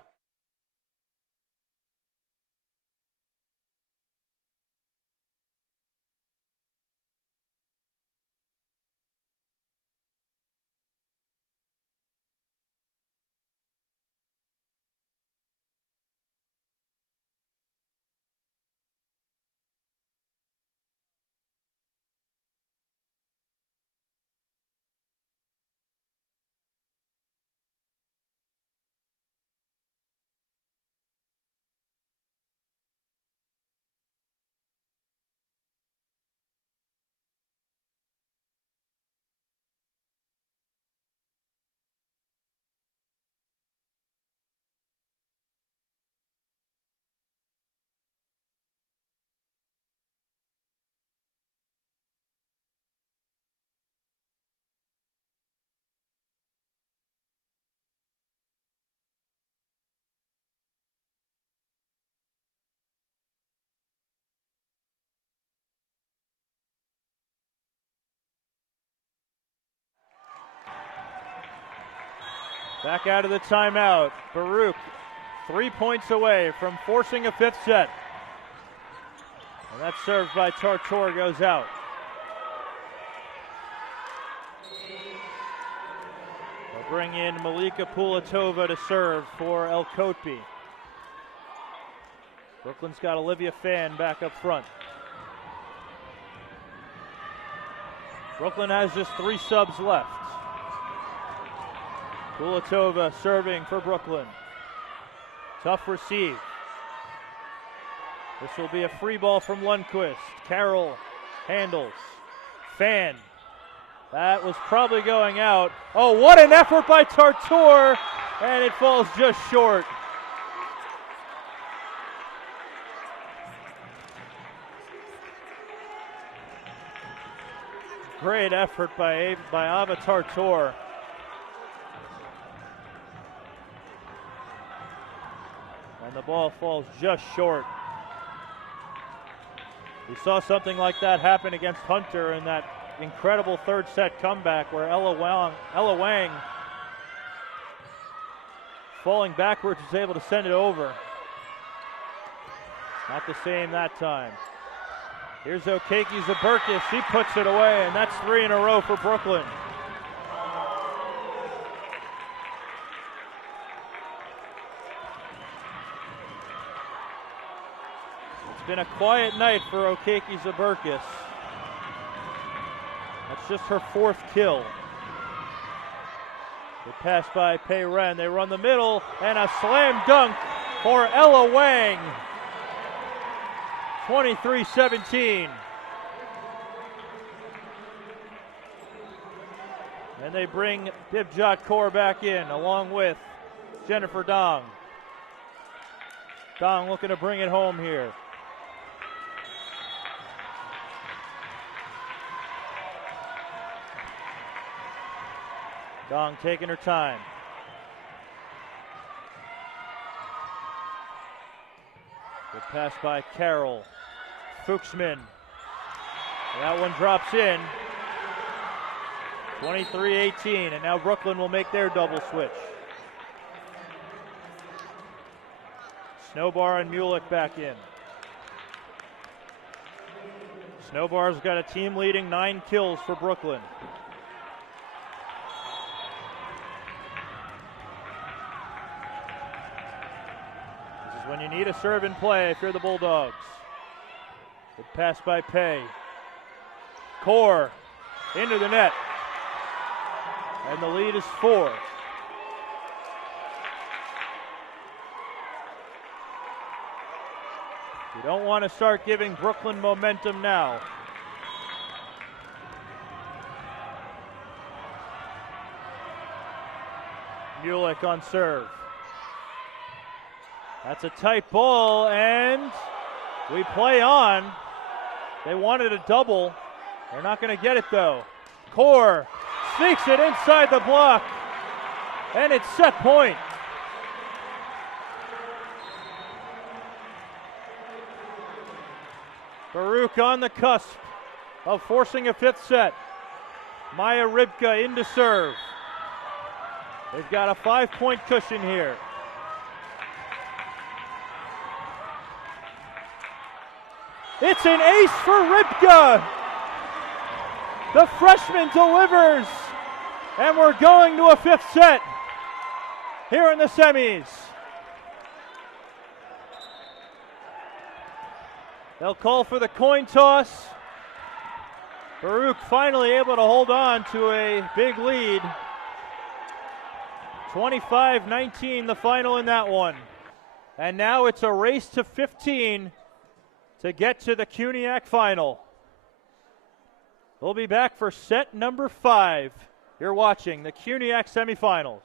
Back out of the timeout. Baruch 3 points away from forcing a fifth set. And that serve by Tartor goes out. They'll bring in Malika Pulatova to serve for El Kotbi. Brooklyn's got Olivia Fan back up front. Brooklyn has just 3 subs left. Pulatova serving for Brooklyn. Tough receive. This will be a free ball from Lundquist. Carroll handles. Fan. That was probably going out. Oh, what an effort by Tartor! And it falls just short. Great effort by Ava Tartor. And the ball falls just short. We saw something like that happen against Hunter in that incredible third set comeback where Ella Wang falling backwards was able to send it over. Not the same that time. Here's Okeke Zaburkis. She puts it away, and that's 3 in a row for Brooklyn. It's been a quiet night for Okeke Zaburkis. That's just her 4th kill. They pass by Pei Ren. They run the middle, and a slam dunk for Ella Wang. 23-17. And they bring Dibjot Kaur back in along with Jennifer Dong. Dong looking to bring it home here. Dong taking her time. Good pass by Carroll. Fuchsman. That one drops in. 23-18, and now Brooklyn will make their double switch. Snowbar and Mulick back in. Snowbar's got a team-leading 9 kills for Brooklyn. This is when you need a serve in play if you're the Bulldogs. Good pass by Pei. Kaur into the net. And the lead is 4. You don't want to start giving Brooklyn momentum now. Mulick on serve. That's a tight ball, and we play on. They wanted a double. They're not going to get it, though. Core sneaks it inside the block, and it's set point. Baruch on the cusp of forcing a fifth set. Maya Rybka in to serve. They've got a 5-point cushion here. It's an ace for Rybka. The freshman delivers, and we're going to a fifth set here in the semis. They'll call for the coin toss. Baruch finally able to hold on to a big lead. 25-19 the final in that one. And now it's a race to 15 to get to the CUNYAC final. We'll be back for set number 5. You're watching the CUNYAC semifinals.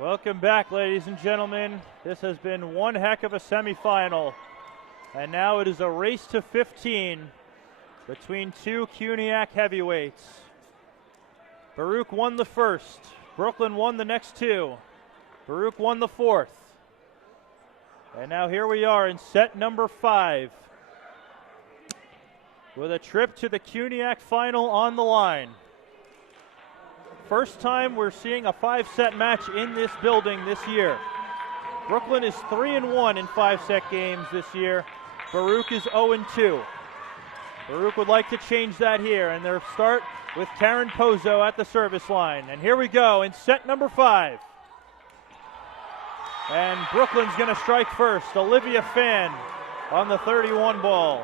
Welcome back, ladies and gentlemen. This has been one heck of a semifinal. And now it is a race to 15 between two CUNYAC heavyweights. Baruch won the first. Brooklyn won the next two. Baruch won the fourth. And now here we are in set number 5 with a trip to the CUNYAC final on the line. First time we're seeing a 5-set match in this building this year. Brooklyn is 3-1 in 5-set games this year. Baruch is 0-2. Baruch would like to change that here, and their start with Karen Pozo at the service line. And here we go in set number 5. And Brooklyn's going to strike first. Olivia Fan on the 31 ball.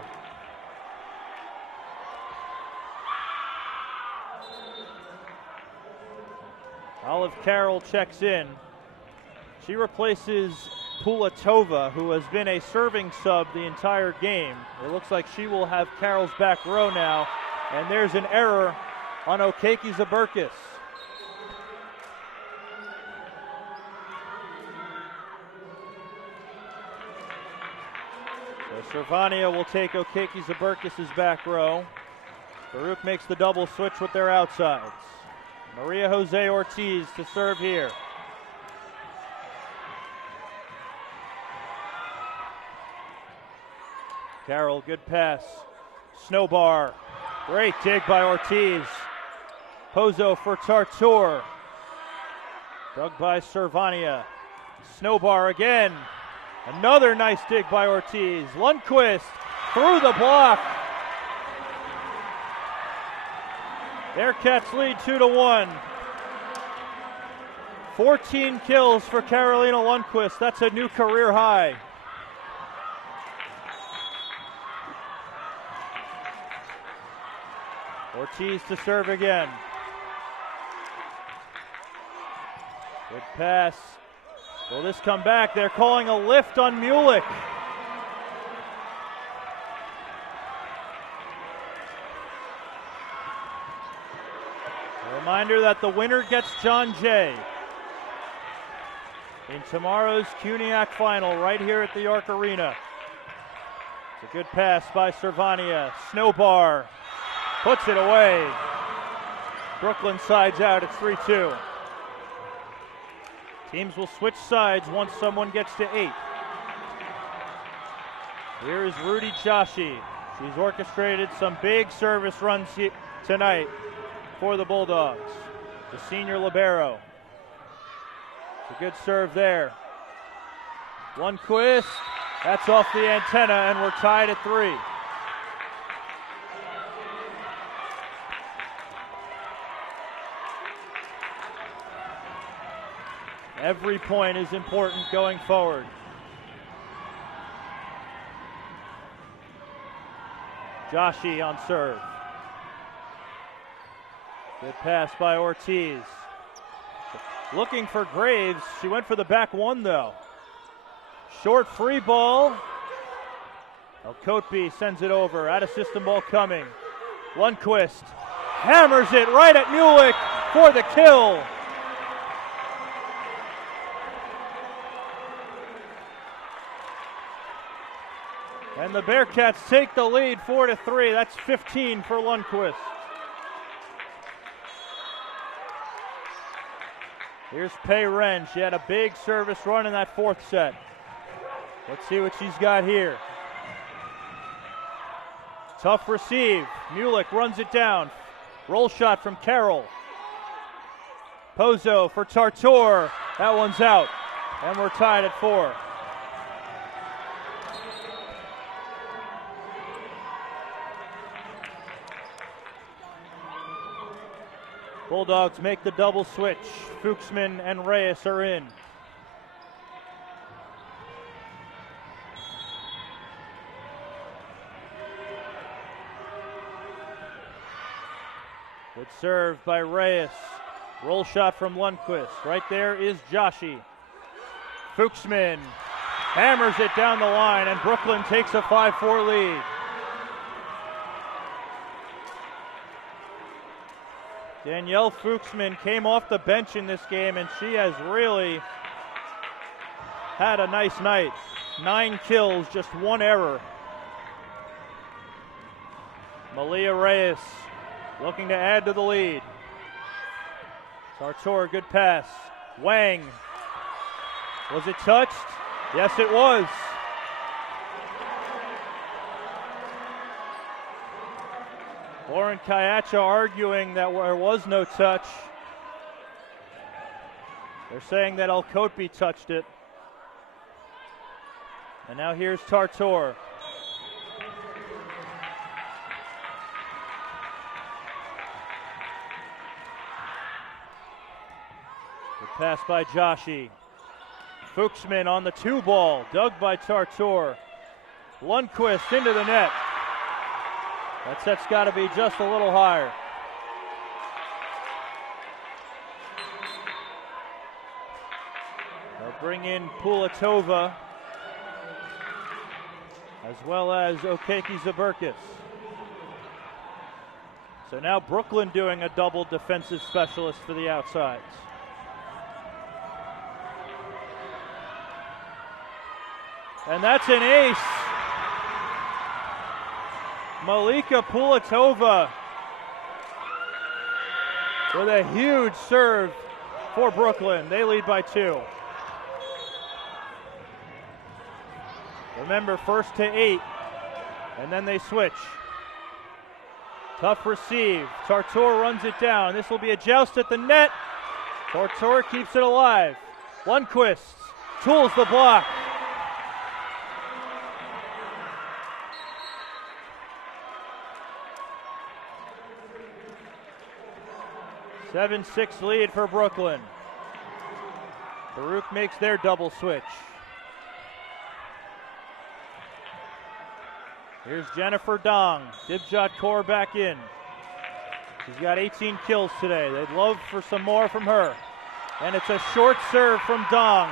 Olive Carroll checks in. She replaces Pulatova, who has been a serving sub the entire game. It looks like she will have Carroll's back row now. And there's an error on Okeke Zaberkis. So Cervania will take Okeke Zaberkis' back row. Baruch makes the double switch with their outsides. Maria Jose Ortiz to serve here. Carroll, good pass. Snowbar. Great dig by Ortiz. Pozo for Tartour. Dug by Cervania. Snowbar again. Another nice dig by Ortiz. Lundquist through the block. Bearcats lead 2-1. 14 kills for Carolina Lundquist. That's a new career high. Ortiz to serve again. Good pass. Will this come back? They're calling a lift on Mulick. A reminder that the winner gets John Jay in tomorrow's CUNYAC final right here at the York Arena. It's a good pass by Cervania. Snowbar puts it away. Brooklyn sides out. It's 3-2. Teams will switch sides once someone gets to 8. Here is Rudy Joshi. She's orchestrated some big service runs tonight for the Bulldogs. The senior libero. It's a good serve there. Lundquist. That's off the antenna, and we're tied at 3. Every point is important going forward. Joshi on serve. Good pass by Ortiz. Looking for Graves. She went for the back one, though. Short free ball. Elkote sends it over. Out of system ball coming. Lundquist hammers it right at Mulick for the kill. And the Bearcats take the lead 4-3. That's 15 for Lundquist. Here's Pei Ren. She had a big service run in that 4th set. Let's see what she's got here. Tough receive. Mulick runs it down. Roll shot from Carroll. Pozo for Tartour. That one's out. And we're tied at 4. Bulldogs make the double switch. Fuchsman and Reyes are in. Good serve by Reyes. Roll shot from Lundquist. Right there is Joshi. Fuchsman hammers it down the line, and Brooklyn takes a 5-4 lead. Danielle Fuchsman came off the bench in this game, and she has really had a nice night. 9 kills, just 1 error. Malia Reyes looking to add to the lead. Tartour, good pass. Wang. Was it touched? Yes, it was. Lauren Kayacha arguing that there was no touch. They're saying that Elkote touched it. And now here's Tartour. pass by Joshi. Fuchsman on the 2-ball, dug by Tartor. Lundquist into the net. That set's got to be just a little higher. They'll bring in Pulatova as well as Okeki Zaberkis. So now Brooklyn doing a double defensive specialist for the outsides. And that's an ace. Malika Pulatova with a huge serve for Brooklyn. They lead by 2. Remember, first to 8, and then they switch. Tough receive. Tartor runs it down. This will be a joust at the net. Tartor keeps it alive. Lundquist tools the block. A 7-6 lead for Brooklyn. Baruch makes their double switch. Here's Jennifer Dong. Dibjot Kaur back in. She's got 18 kills today. They'd love for some more from her. And it's a short serve from Dong.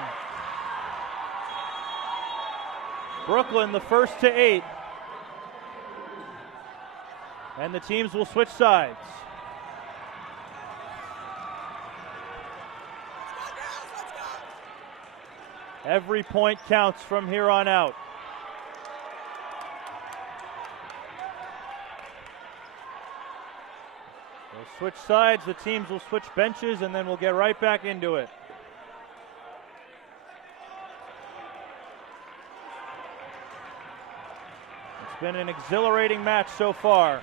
Brooklyn the first to 8. And the teams will switch sides. Every point counts from here on out. They'll switch sides, the teams will switch benches, and then we'll get right back into it. It's been an exhilarating match so far.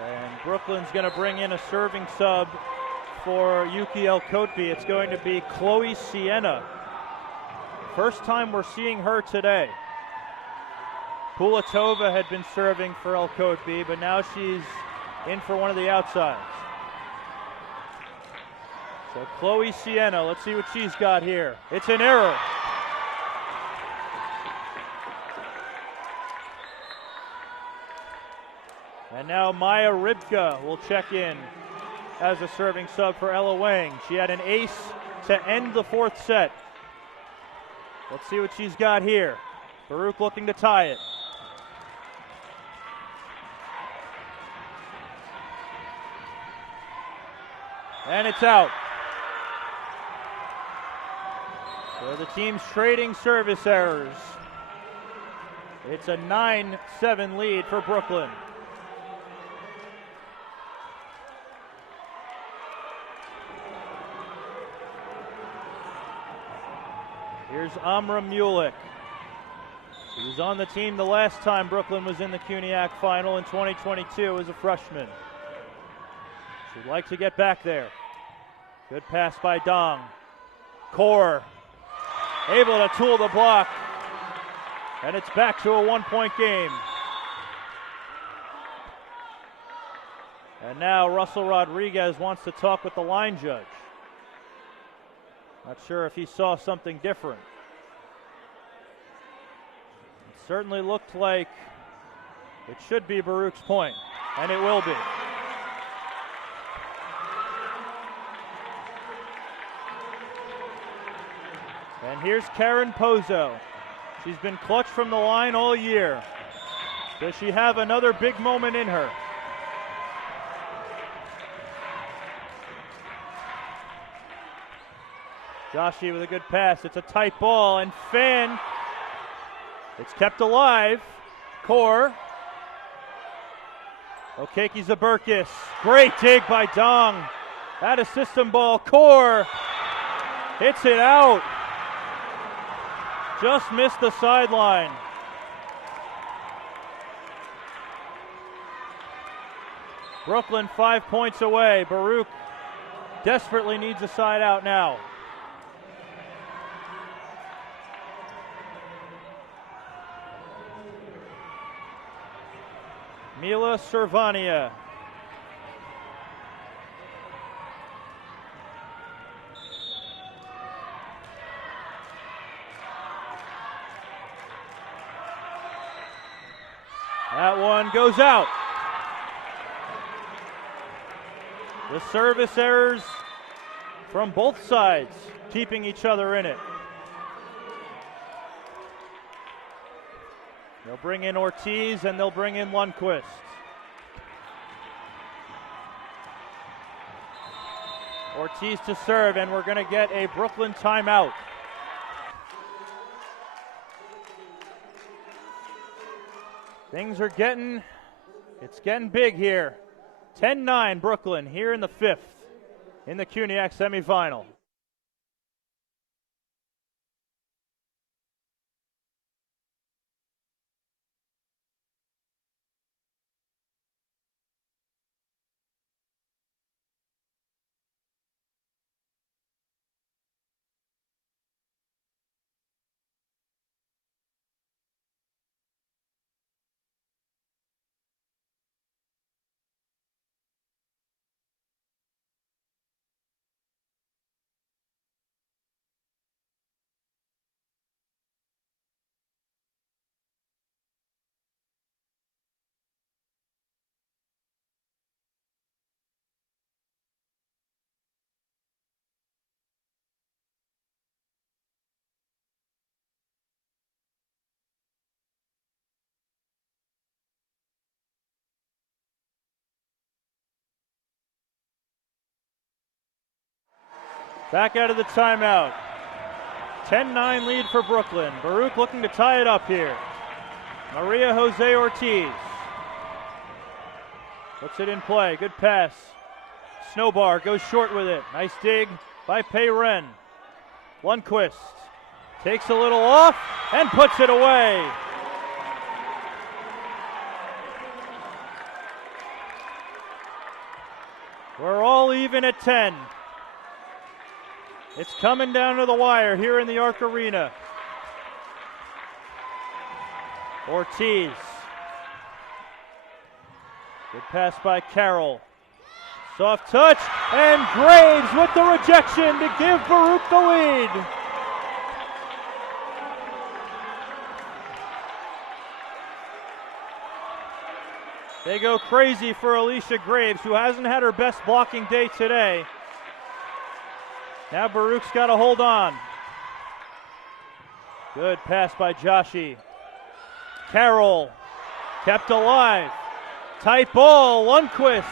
And Brooklyn's going to bring in a serving sub for Yuki El-Kotbi. It's going to be Chloe Sienna. First time we're seeing her today. Pulatova had been serving for El-Kotbi, but now she's in for one of the outsides. So Chloe Sienna, let's see what she's got here. It's an error. And now Maya Rybka will check in as a serving sub for Ella Wang. She had an ace to end the 4th set. Let's see what she's got here. Baruch looking to tie it. And it's out. So the team's trading service errors. It's a 9-7 lead for Brooklyn. Here's Amra Mulick. She was on the team the last time Brooklyn was in the CUNYAC final in 2022 as a freshman. She'd like to get back there. Good pass by Dong. Kaur able to tool the block. And it's back to a 1-point game. And now Russell Rodriguez wants to talk with the line judge. Not sure if he saw something different. It certainly looked like it should be Baruch's point, and it will be. And here's Karen Pozo. She's been clutch from the line all year. Does she have another big moment in her? Joshi with a good pass. It's a tight ball, and Fan. It's kept alive. Kaur. Okeki Zaberkis. Great dig by Dong. That a system ball. Kaur hits it out. Just missed the sideline. Brooklyn 5 points away. Baruch desperately needs a side out now. Mila Cervania. That one goes out. The service errors from both sides, keeping each other in it. They'll bring in Ortiz and they'll bring in Lundquist. Ortiz to serve, and we're going to get a Brooklyn timeout. Things are getting big here. 10-9 Brooklyn here in the fifth in the CUNYAC semifinal. Back out of the timeout. 10-9 lead for Brooklyn. Baruch looking to tie it up here. Maria Jose Ortiz puts it in play. Good pass. Snowbar goes short with it. Nice dig by Payren. Lundquist takes a little off and puts it away. We're all even at 10. It's coming down to the wire here in the Arc Arena. Ortiz. Good pass by Carroll. Soft touch, and Graves with the rejection to give Baruch the lead. They go crazy for Alicia Graves, who hasn't had her best blocking day today. Now Baruch's got to hold on. Good pass by Joshi. Carroll kept alive. Tight ball. Lundquist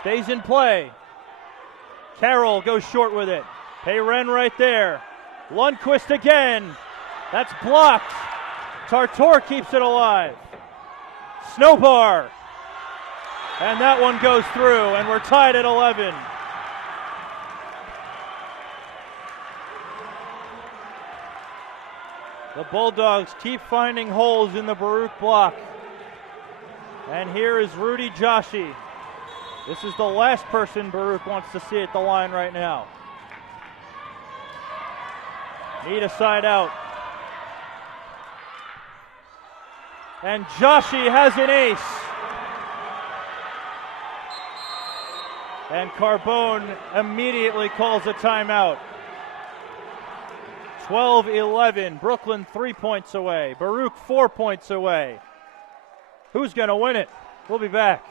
stays in play. Carroll goes short with it. Payren right there. Lundquist again. That's blocked. Tartor keeps it alive. Snowbar. And that one goes through, and we're tied at 11. The Bulldogs keep finding holes in the Baruch block. And here is Rudy Joshi. This is the last person Baruch wants to see at the line right now. Need a side out. And Joshi has an ace. And Carbone immediately calls a timeout. 12-11, Brooklyn 3 points away, Baruch 4 points away. Who's going to win it? We'll be back.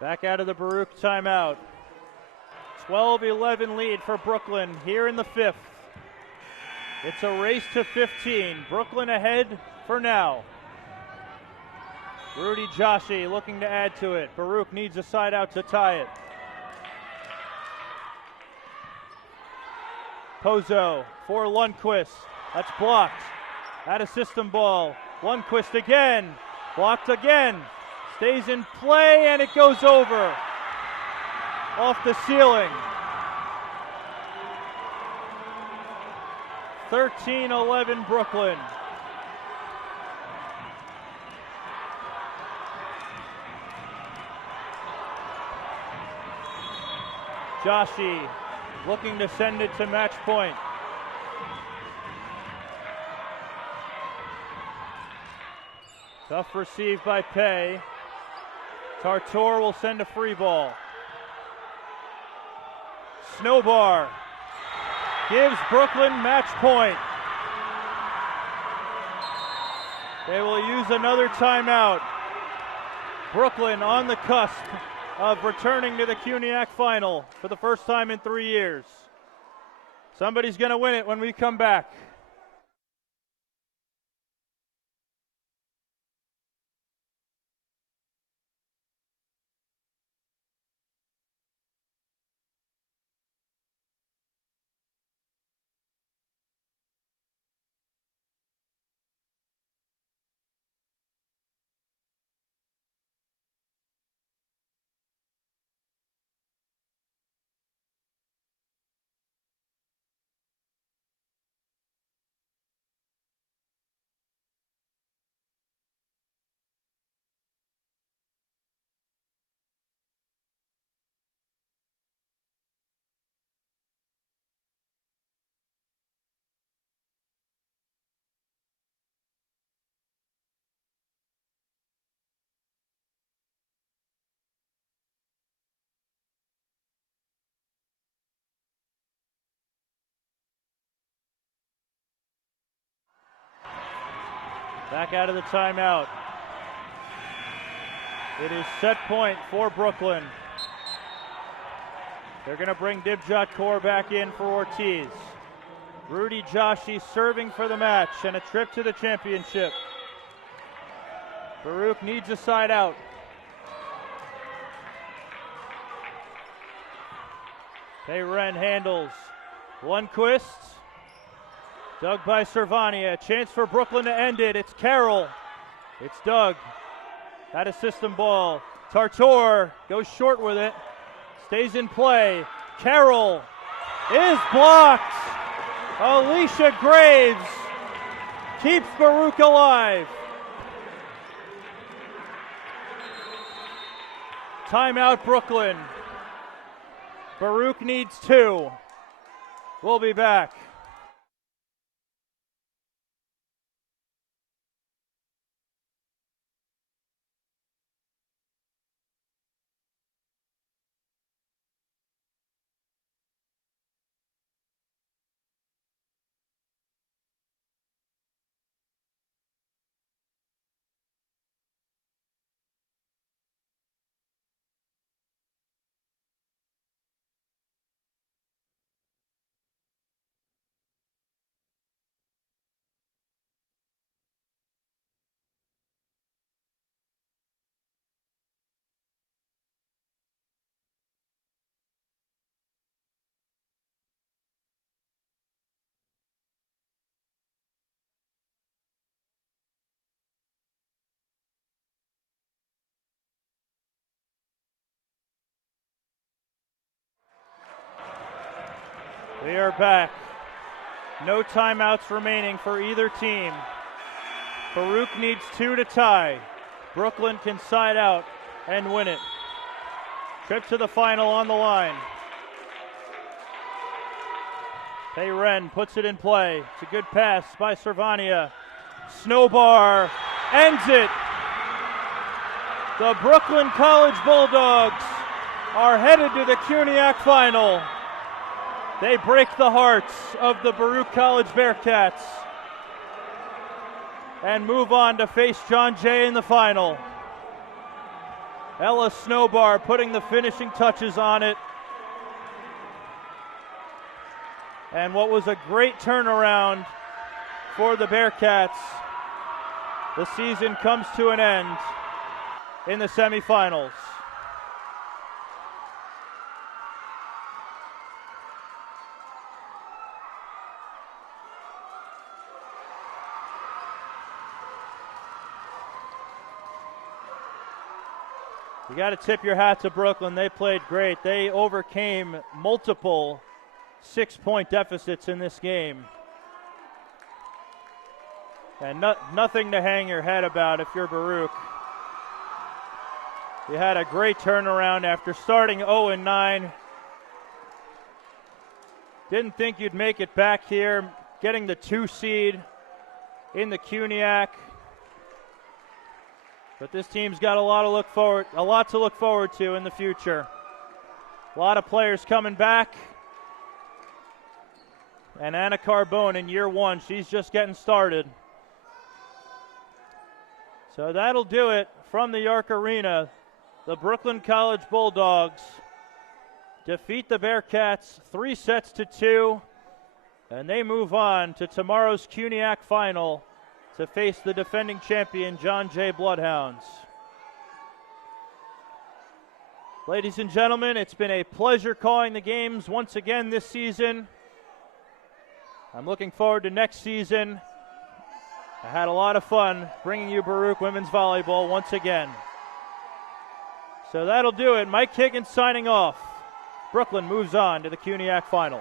Back out of the Baruch timeout. 12-11 lead for Brooklyn here in the fifth. It's a race to 15. Brooklyn ahead for now. Rudy Joshi looking to add to it. Baruch needs a side out to tie it. Pozo for Lundquist. That's blocked. Out of system ball. Lundquist again. Blocked again. Stays in play and it goes over. Off the ceiling. 13-11 Brooklyn. Joshi looking to send it to match point. Tough receive by Pei. Tartor will send a free ball. Snowbar gives Brooklyn match point. They will use another timeout. Brooklyn on the cusp of returning to the CUNYAC final for the first time in 3 years. Somebody's going to win it when we come back. Back out of the timeout. It is set point for Brooklyn. They're going to bring Dibjot Kaur back in for Ortiz. Rudy Joshi serving for the match and a trip to the championship. Baruch needs a side out. Ren handles. Lundquist. Dug by Servania. Chance for Brooklyn to end it. It's Carroll. It's Doug. Had a system ball. Tartor goes short with it. Stays in play. Carroll is blocked. Alicia Graves keeps Baruch alive. Timeout Brooklyn. Baruch needs 2. We'll be back. We are back. No timeouts remaining for either team. Baruch needs 2 to tie. Brooklyn can side out and win it. Trip to the final on the line. Ren puts it in play. It's a good pass by Servania. Snowbar ends it. The Brooklyn College Bulldogs are headed to the CUNYAC final. They break the hearts of the Baruch College Bearcats and move on to face John Jay in the final. Ella Snowbar putting the finishing touches on it. And what was a great turnaround for the Bearcats. The season comes to an end in the semifinals. You got to tip your hat to Brooklyn. They played great. They overcame multiple 6-point deficits in this game. And nothing to hang your head about if you're Baruch. You had a great turnaround after starting 0-9. Didn't think you'd make it back here, getting the 2 seed in the CUNYAC. But this team's got a lot to look forward to in the future. A lot of players coming back. And Anna Carbone in year 1, she's just getting started. So that'll do it from the York Arena. The Brooklyn College Bulldogs defeat the Bearcats 3-2, and they move on to tomorrow's CUNYAC final to face the defending champion John Jay Bloodhounds. Ladies and gentlemen, it's been a pleasure calling the games once again this season. I'm looking forward to next season. I had a lot of fun bringing you Baruch women's volleyball once again. So that'll do it. Mike Higgins signing off. Brooklyn moves on to the CUNYAC final.